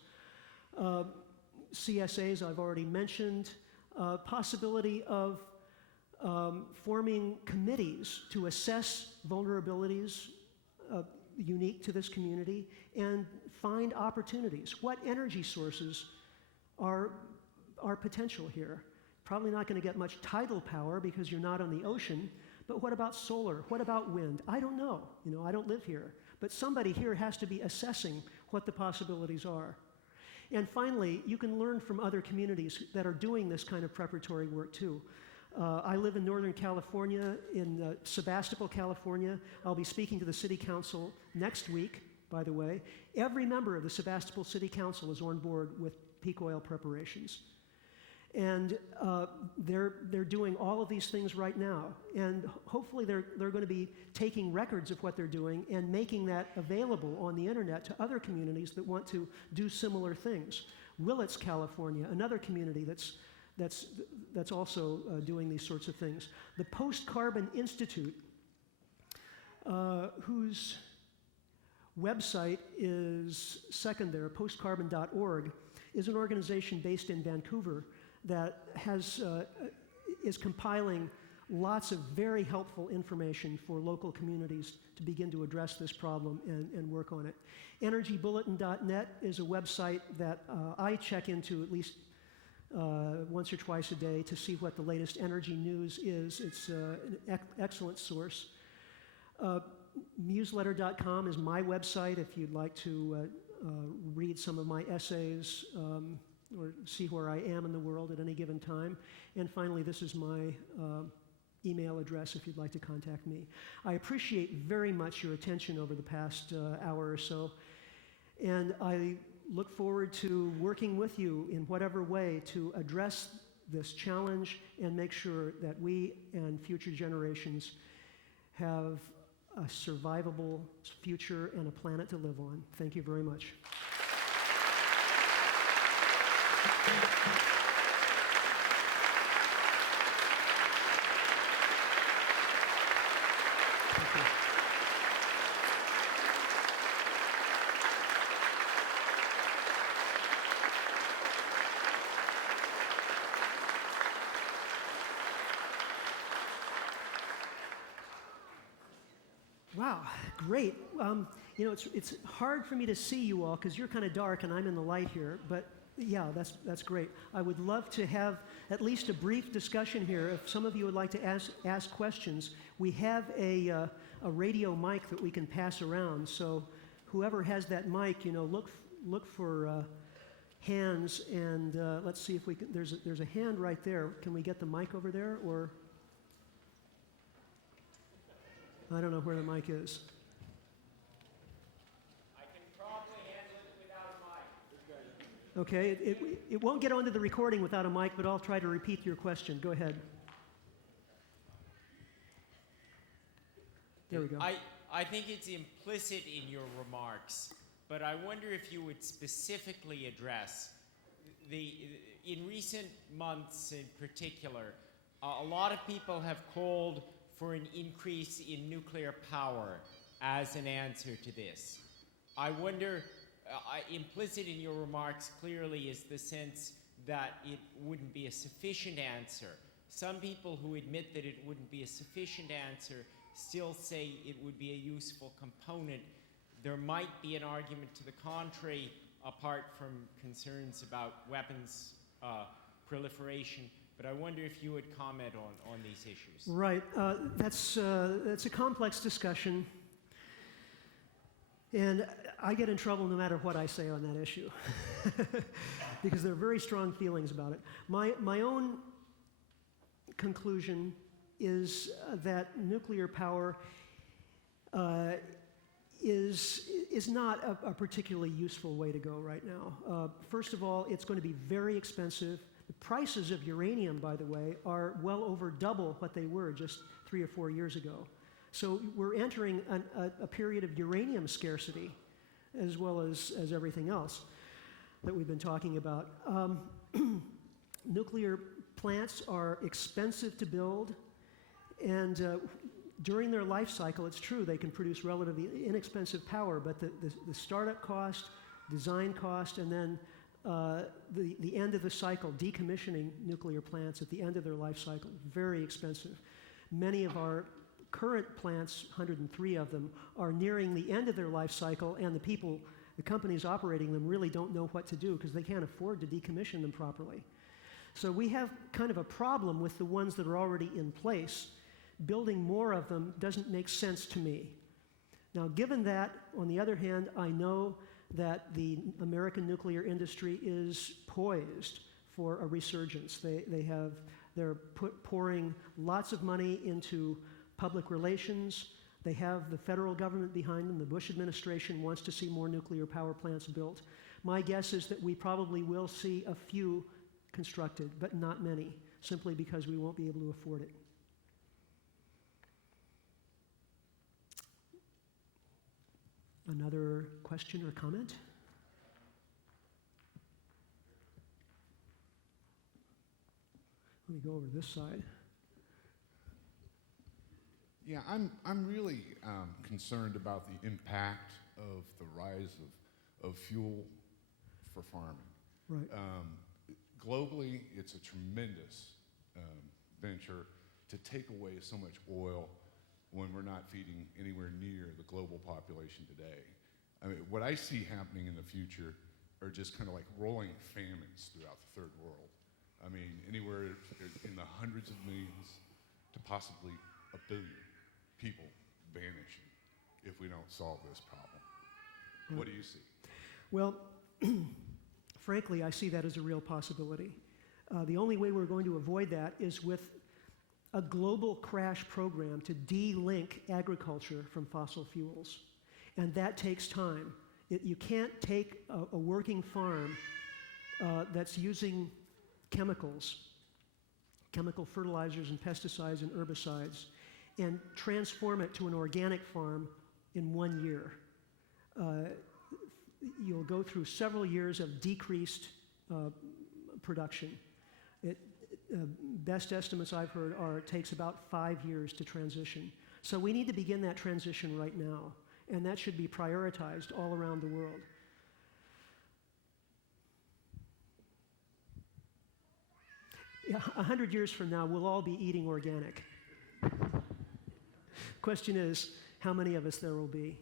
CSAs, I've already mentioned. Possibility of forming committees to assess vulnerabilities unique to this community and find opportunities. What energy sources are potential here? Probably not going to get much tidal power because you're not on the ocean, but what about solar? What about wind? I don't know. I don't live here. But somebody here has to be assessing what the possibilities are. And finally, you can learn from other communities that are doing this kind of preparatory work too. I live in Northern California, in Sebastopol, California. I'll be speaking to the City Council next week, by the way. Every member of the Sebastopol City Council is on board with peak oil preparations. And they're doing all of these things right now. And hopefully they're going to be taking records of what they're doing and making that available on the internet to other communities that want to do similar things. Willits, California, another community that's also doing these sorts of things. The Post-Carbon Institute, whose website is second there, postcarbon.org, is an organization based in Vancouver that is compiling lots of very helpful information for local communities to begin to address this problem and work on it. Energybulletin.net is a website that I check into at least once or twice a day to see what the latest energy news is. It's an excellent source. Newsletter.com is my website if you'd like to read some of my essays or see where I am in the world at any given time. And finally, this is my email address if you'd like to contact me. I appreciate very much your attention over the past hour or so, and I look forward to working with you in whatever way to address this challenge and make sure that we and future generations have a survivable future and a planet to live on. Thank you very much. Wow, great. It's hard for me to see you all because you're kind of dark and I'm in the light here, but yeah, that's great. I would love to have at least a brief discussion here. If some of you would like to ask questions, we have a radio mic that we can pass around. So whoever has that mic, look for hands, and let's see if we can. There's a hand right there. Can we get the mic over there, or? I don't know where the mic is. I can probably handle it without a mic. Okay, it won't get onto the recording without a mic, but I'll try to repeat your question. Go ahead. There we go. I think it's implicit in your remarks, but I wonder if you would specifically address in recent months in particular, a lot of people have called for an increase in nuclear power as an answer to this. I wonder, implicit in your remarks clearly is the sense that it wouldn't be a sufficient answer, Some people who admit that it wouldn't be a sufficient answer still say it would be a useful component. There might be an argument to the contrary, apart from concerns about weapons proliferation, but I wonder if you would comment on these issues. Right. That's a complex discussion. And I get in trouble no matter what I say on that issue because there are very strong feelings about it. My own conclusion is that nuclear power is not a particularly useful way to go right now. First of all, it's going to be very expensive. The prices of uranium, by the way, are well over double what they were just 3 or 4 years ago. So we're entering a period of uranium scarcity as well as everything else that we've been talking about. Nuclear plants are expensive to build, and during their life cycle, it's true, they can produce relatively inexpensive power, but the startup cost, design cost, and then the end of the cycle, decommissioning nuclear plants at the end of their life cycle, very expensive. Many of our current plants, 103 of them, are nearing the end of their life cycle, and the companies operating them really don't know what to do because they can't afford to decommission them properly. So we have kind of a problem with the ones that are already in place. Building more of them doesn't make sense to me. Now, given that, on the other hand, I know that the American nuclear industry is poised for a resurgence. They're pouring lots of money into public relations. They have the federal government behind them. The Bush administration wants to see more nuclear power plants built. My guess is that we probably will see a few constructed, but not many, simply because we won't be able to afford it. Another question or comment? Let me go over this side. Yeah, I'm really concerned about the impact of the rise of fuel for farming. Right. Globally, it's a tremendous venture to take away so much oil when we're not feeding anywhere near the global population today. I mean, what I see happening in the future are just kind of like rolling famines throughout the third world. I mean, anywhere in the hundreds of millions to possibly a billion people vanishing if we don't solve this problem. Right. What do you see? Well, frankly, I see that as a real possibility. The only way we're going to avoid that is with a global crash program to de-link agriculture from fossil fuels. And that takes time. You can't take a working farm that's using chemicals, chemical fertilizers and pesticides and herbicides, and transform it to an organic farm in 1 year. You'll go through several years of decreased production. Best estimates I've heard are it takes about 5 years to transition. So we need to begin that transition right now, and that should be prioritized all around the world. Yeah, 100 years from now, we'll all be eating organic. Question is, how many of us there will be?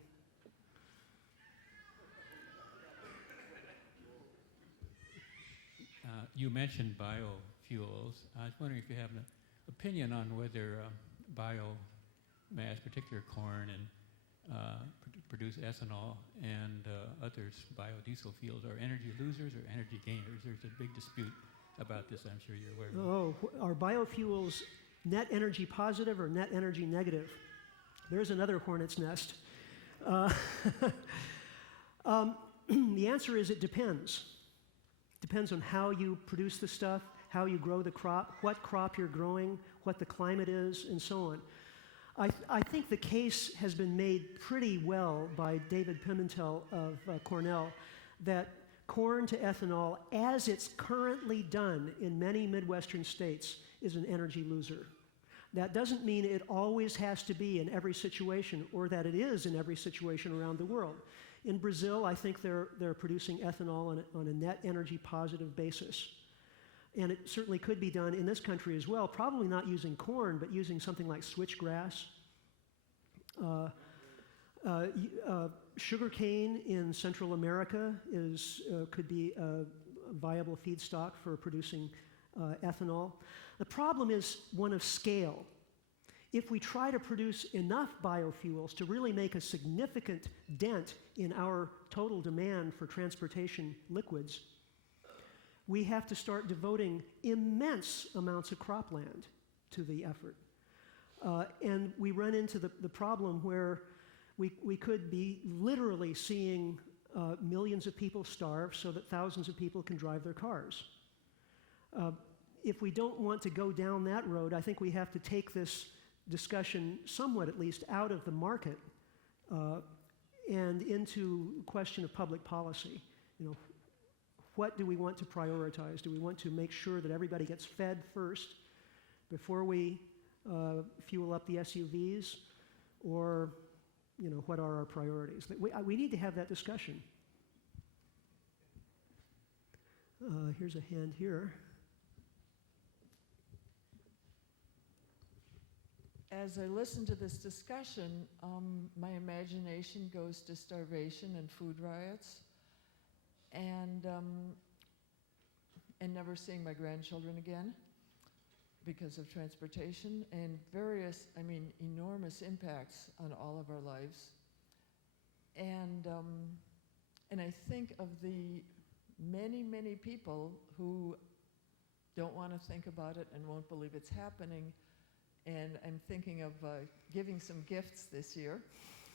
You mentioned biofuels. I was wondering if you have an opinion on whether biomass, particularly corn, and produce ethanol and others, biodiesel fuels, are energy losers or energy gainers. There's a big dispute about this, I'm sure you're aware of. Oh, are biofuels net energy positive or net energy negative? There's another hornet's nest. The answer is it depends. Depends on how you produce the stuff, how you grow the crop, what crop you're growing, what the climate is, and so on. I think the case has been made pretty well by David Pimentel of Cornell that corn to ethanol, as it's currently done in many Midwestern states, is an energy loser. That doesn't mean it always has to be in every situation or that it is in every situation around the world. In Brazil, I think they're producing ethanol on a net energy positive basis. and it certainly could be done in this country as well, probably not using corn, but using something like switchgrass. Sugarcane in Central America could be a viable feedstock for producing ethanol. The problem is one of scale. If we try to produce enough biofuels to really make a significant dent in our total demand for transportation liquids, we have to start devoting immense amounts of cropland to the effort. And we run into the problem where we could be literally seeing millions of people starve so that thousands of people can drive their cars. If we don't want to go down that road, I think we have to take this discussion somewhat at least out of the market and into question of public policy. You know, what do we want to prioritize? Do we want to make sure that everybody gets fed first before we fuel up the SUVs? Or, you know, what are our priorities? We need to have that discussion. Here's a hand here. As I listen to this discussion, my imagination goes to starvation and food riots, and never seeing my grandchildren again because of transportation, and various, enormous impacts on all of our lives. And I think of the many, many people who don't want to think about it and won't believe it's happening. And I'm thinking of giving some gifts this year.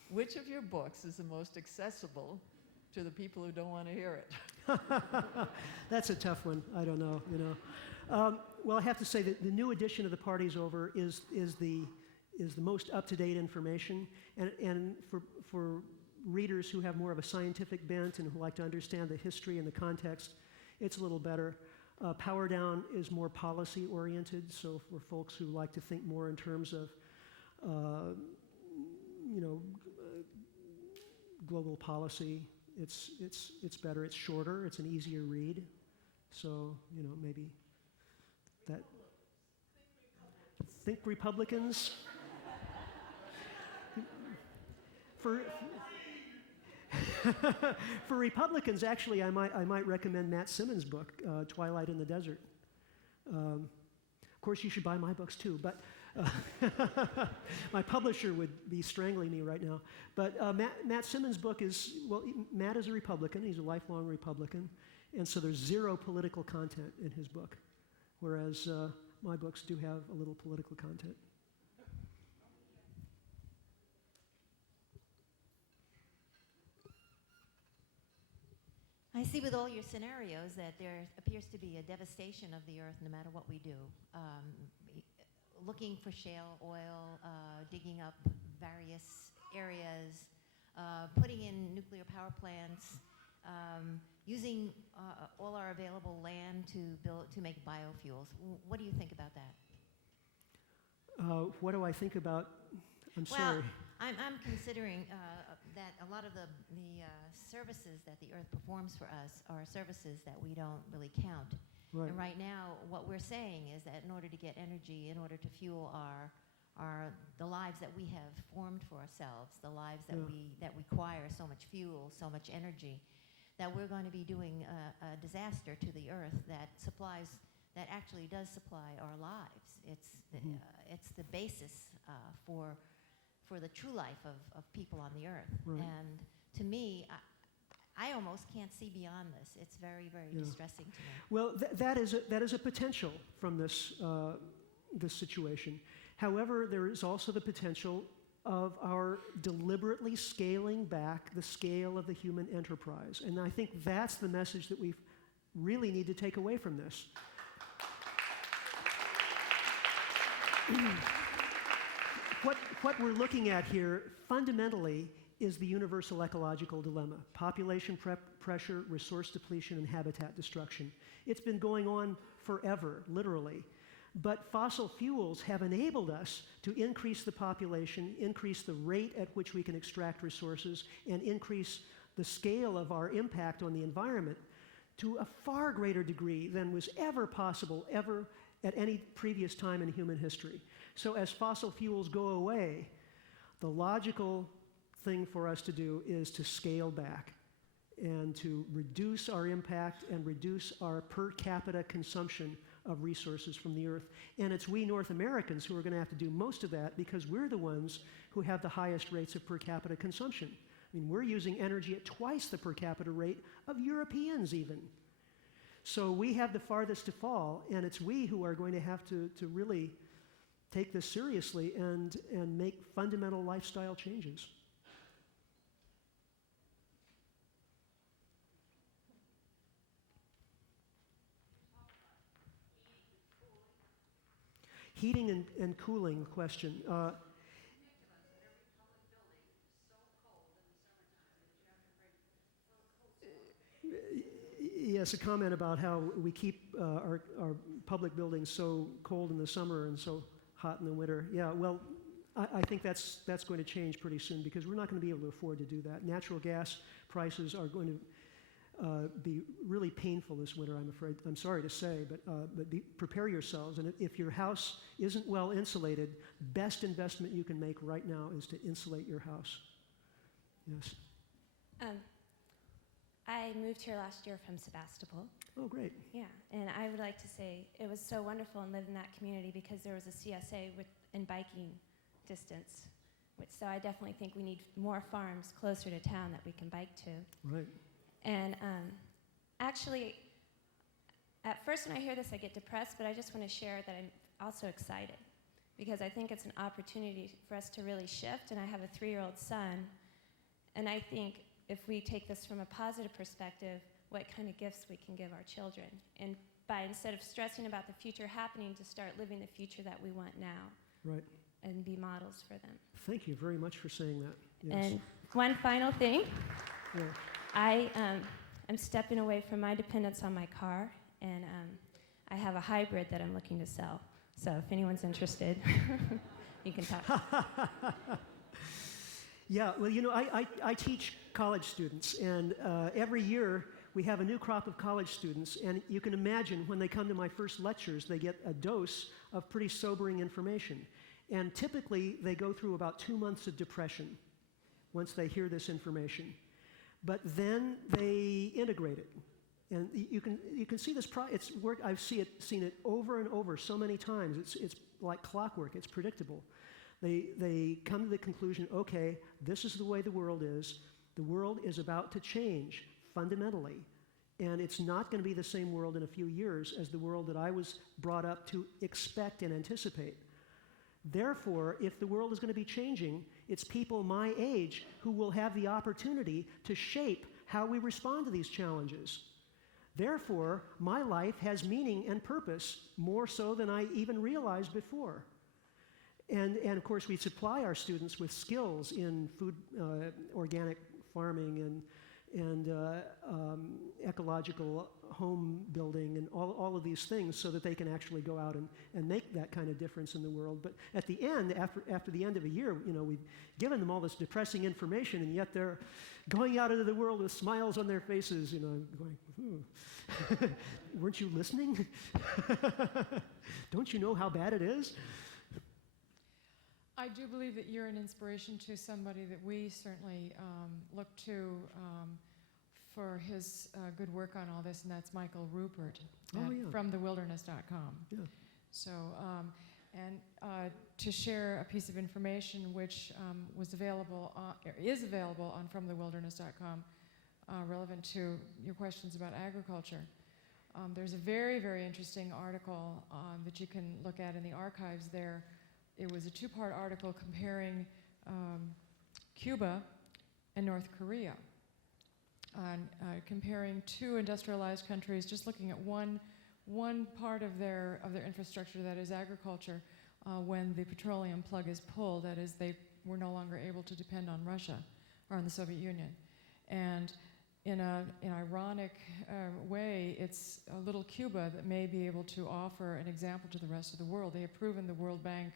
Which of your books is the most accessible to the people who don't want to hear it? That's a tough one. I don't know. You know. Well, I have to say that the new edition of The Party's Over is the most up-to-date information, and for readers who have more of a scientific bent and who like to understand the history and the context, it's a little better. Power Down is more policy-oriented, so for folks who like to think more in terms of, global policy, it's better. It's shorter. It's an easier read, so maybe that. Think Republicans. For Republicans, actually, I might recommend Matt Simmons' book, Twilight in the Desert. Of course, you should buy my books too, but my publisher would be strangling me right now. But Matt Simmons' book is, Matt is a Republican. He's a lifelong Republican, and so there's zero political content in his book, whereas my books do have a little political content. I see with all your scenarios that there appears to be a devastation of the earth no matter what we do. Looking for shale oil, digging up various areas, putting in nuclear power plants, using all our available land to make biofuels. What do you think about that? What do I think about? I'm sorry. I'm considering that a lot of the services that the earth performs for us are services that we don't really count. Right. And right now, what we're saying is that in order to get energy, in order to fuel the lives that we have formed for ourselves, the lives that require so much fuel, so much energy, that we're going to be doing a disaster to the earth that actually does supply our lives. It's the basis for the true life of people on the earth. Right. And to me, I almost can't see beyond this. It's very, very distressing to me. Well, that is a potential from this situation. However, there is also the potential of our deliberately scaling back the scale of the human enterprise. And I think that's the message that we really need to take away from this. What we're looking at here fundamentally is the universal ecological dilemma: population pressure, resource depletion, and habitat destruction. It's been going on forever, literally. But fossil fuels have enabled us to increase the population, increase the rate at which we can extract resources, and increase the scale of our impact on the environment to a far greater degree than was ever possible, ever at any previous time in human history. So as fossil fuels go away, the logical thing for us to do is to scale back and to reduce our impact and reduce our per capita consumption of resources from the earth. And it's we North Americans who are going to have to do most of that because we're the ones who have the highest rates of per capita consumption. I mean, we're using energy at twice the per capita rate of Europeans even. So we have the farthest to fall, and it's we who are going to have to really take this seriously and make fundamental lifestyle changes. Heating and cooling question. Yes, a comment about how we keep our public buildings so cold in the summer and so hot in the winter. Yeah, well, I think that's going to change pretty soon because we're not going to be able to afford to do that. Natural gas prices are going to be really painful this winter, I'm afraid. I'm sorry to say, but prepare yourselves. And if your house isn't well insulated, best investment you can make right now is to insulate your house. Yes. I moved here last year from Sebastopol. Oh, great. Yeah, and I would like to say it was so wonderful and live in that community because there was a CSA in biking distance. So I definitely think we need more farms closer to town that we can bike to. Right. And actually, at first when I hear this, I get depressed, but I just want to share that I'm also excited because I think it's an opportunity for us to really shift. And I have a 3-year-old son, and I think if we take this from a positive perspective, what kind of gifts we can give our children. And by instead of stressing about the future happening, to start living the future that we want now. Right. And be models for them. Thank you very much for saying that. Yes. And one final thing. Yeah. I'm stepping away from my dependence on my car, and I have a hybrid that I'm looking to sell. So if anyone's interested, you can talk. Yeah, well, you know, I teach college students, and every year we have a new crop of college students, and you can imagine when they come to my first lectures, they get a dose of pretty sobering information. And typically, they go through about 2 months of depression once they hear this information. But then they integrate it. And you can see this, it's work, I've seen it over and over so many times. It's like clockwork, it's predictable. They come to the conclusion, okay, this is the way the world is. The world is about to change fundamentally. And it's not going to be the same world in a few years as the world that I was brought up to expect and anticipate. Therefore, if the world is going to be changing, it's people my age who will have the opportunity to shape how we respond to these challenges. Therefore, my life has meaning and purpose more so than I even realized before. And of course, we supply our students with skills in food, organic farming and ecological home building and all of these things so that they can actually go out and make that kind of difference in the world. But at the end, after the end of a year, you know, we've given them all this depressing information, and yet they're going out into the world with smiles on their faces, you know, going, weren't you listening? Don't you know how bad it is? I do believe that you're an inspiration to somebody that we certainly look to for his good work on all this, and that's Michael Rupert from thewilderness.com. Yeah. So, to share a piece of information which is available on fromthewilderness.com relevant to your questions about agriculture. There's a very, very interesting article that you can look at in the archives there. It was a 2-part article comparing Cuba and North Korea, comparing 2 industrialized countries, just looking at one part of their infrastructure, that is agriculture, when the petroleum plug is pulled, that is they were no longer able to depend on Russia or on the Soviet Union. And in an ironic way, it's a little Cuba that may be able to offer an example to the rest of the world. They have proven the World Bank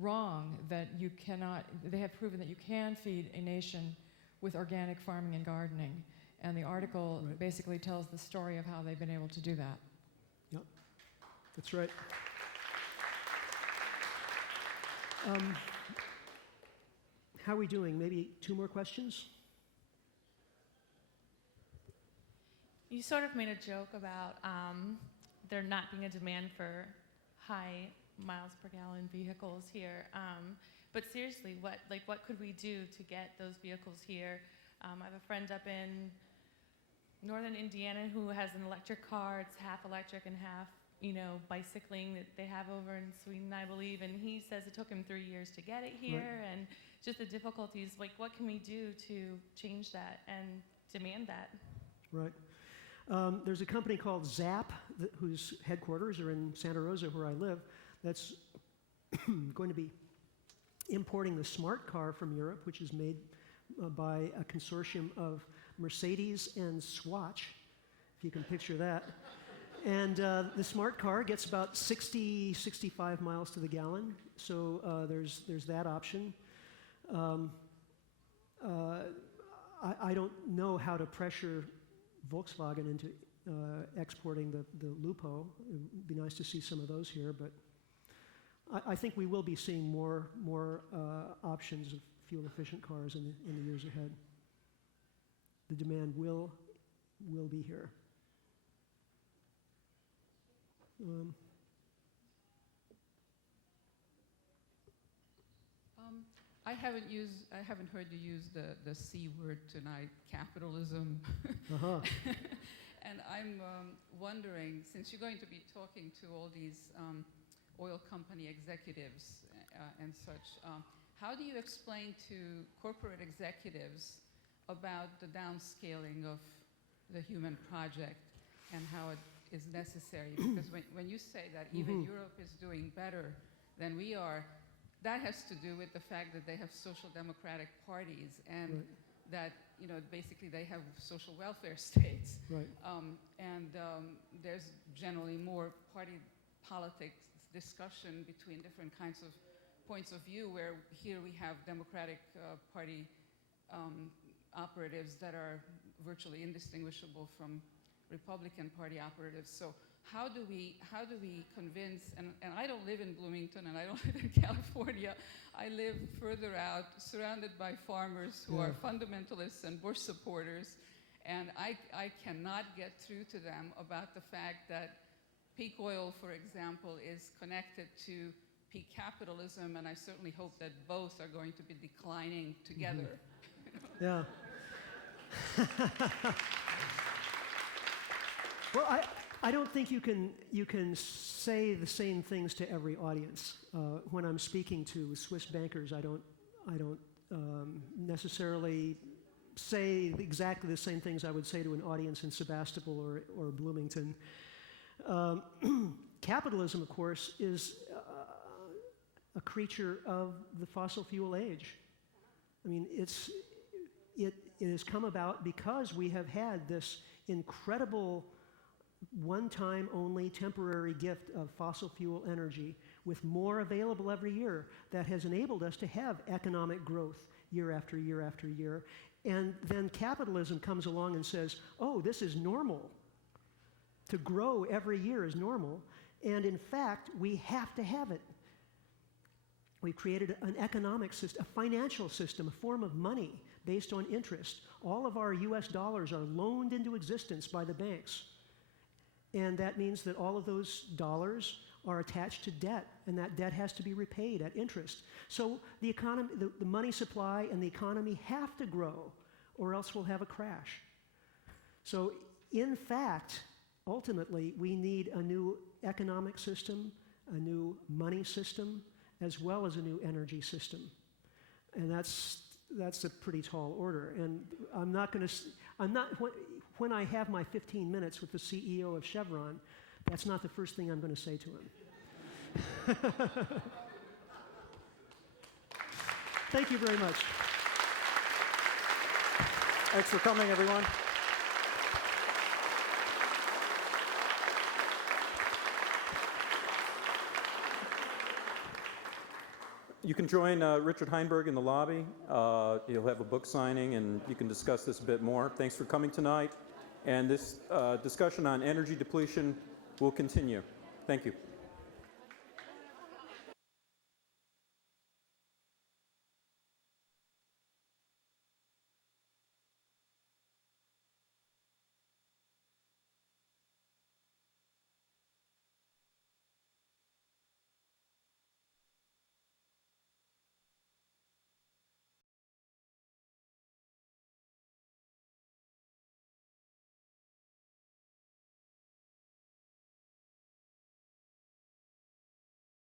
wrong, that you cannot, they have proven that you can feed a nation with organic farming and gardening. And the article Right. basically tells the story of how they've been able to do that. Yep, that's right. How are we doing? Maybe 2 more questions? You sort of made a joke about there not being a demand for high miles per gallon vehicles here. But seriously, what could we do to get those vehicles here? I have a friend up in northern Indiana who has an electric car. It's half electric and half, bicycling that they have over in Sweden, I believe. And he says it took him 3 years to get it here, Right. and just the difficulties. Like, what can we do to change that and demand that? Right. There's a company called Zap, whose headquarters are in Santa Rosa, where I live, that's going to be importing the smart car from Europe, which is made by a consortium of Mercedes and Swatch, if you can picture that. And the smart car gets about 65 miles to the gallon, so there's that option. I don't know how to pressure Volkswagen into exporting the Lupo. It would be nice to see some of those here, but I think we will be seeing more options of fuel-efficient cars in the years ahead. The demand will be here. I haven't heard you use the C word tonight, capitalism. Uh-huh. And I'm wondering, since you're going to be talking to all these oil company executives and such, how do you explain to corporate executives about the downscaling of the human project and how it is necessary? Because when you say that even Europe is doing better than we are, that has to do with the fact that they have social democratic parties and that, basically they have social welfare states. Right. There's generally more party politics discussion between different kinds of points of view, where here we have Democratic Party operatives that are virtually indistinguishable from Republican Party operatives. So how do we convince, and I don't live in Bloomington and I don't live in California, I live further out, surrounded by farmers who are fundamentalists and Bush supporters, and I cannot get through to them about the fact that peak oil, for example, is connected to peak capitalism, and I certainly hope that both are going to be declining together. Yeah. Well, I don't think you can say the same things to every audience. When I'm speaking to Swiss bankers, I don't necessarily say exactly the same things I would say to an audience in Sebastopol or Bloomington. Capitalism, of course, is a creature of the fossil fuel age. I mean, it has come about because we have had this incredible one-time only temporary gift of fossil fuel energy with more available every year that has enabled us to have economic growth year after year after year. And then capitalism comes along and says, oh, this is normal. To grow every year is normal. And in fact, we have to have it. We've created an economic system, a financial system, a form of money based on interest. All of our US dollars are loaned into existence by the banks. And that means that all of those dollars are attached to debt, and that debt has to be repaid at interest. So the economy, the money supply and the economy have to grow, or else we'll have a crash. So in fact, ultimately, we need a new economic system, a new money system, as well as a new energy system. And that's a pretty tall order. And when I have my 15 minutes with the CEO of Chevron, that's not the first thing I'm going to say to him. Thank you very much. Thanks for coming, everyone. You can join Richard Heinberg in the lobby. He'll have a book signing, and you can discuss this a bit more. Thanks for coming tonight. And this discussion on energy depletion will continue. Thank you.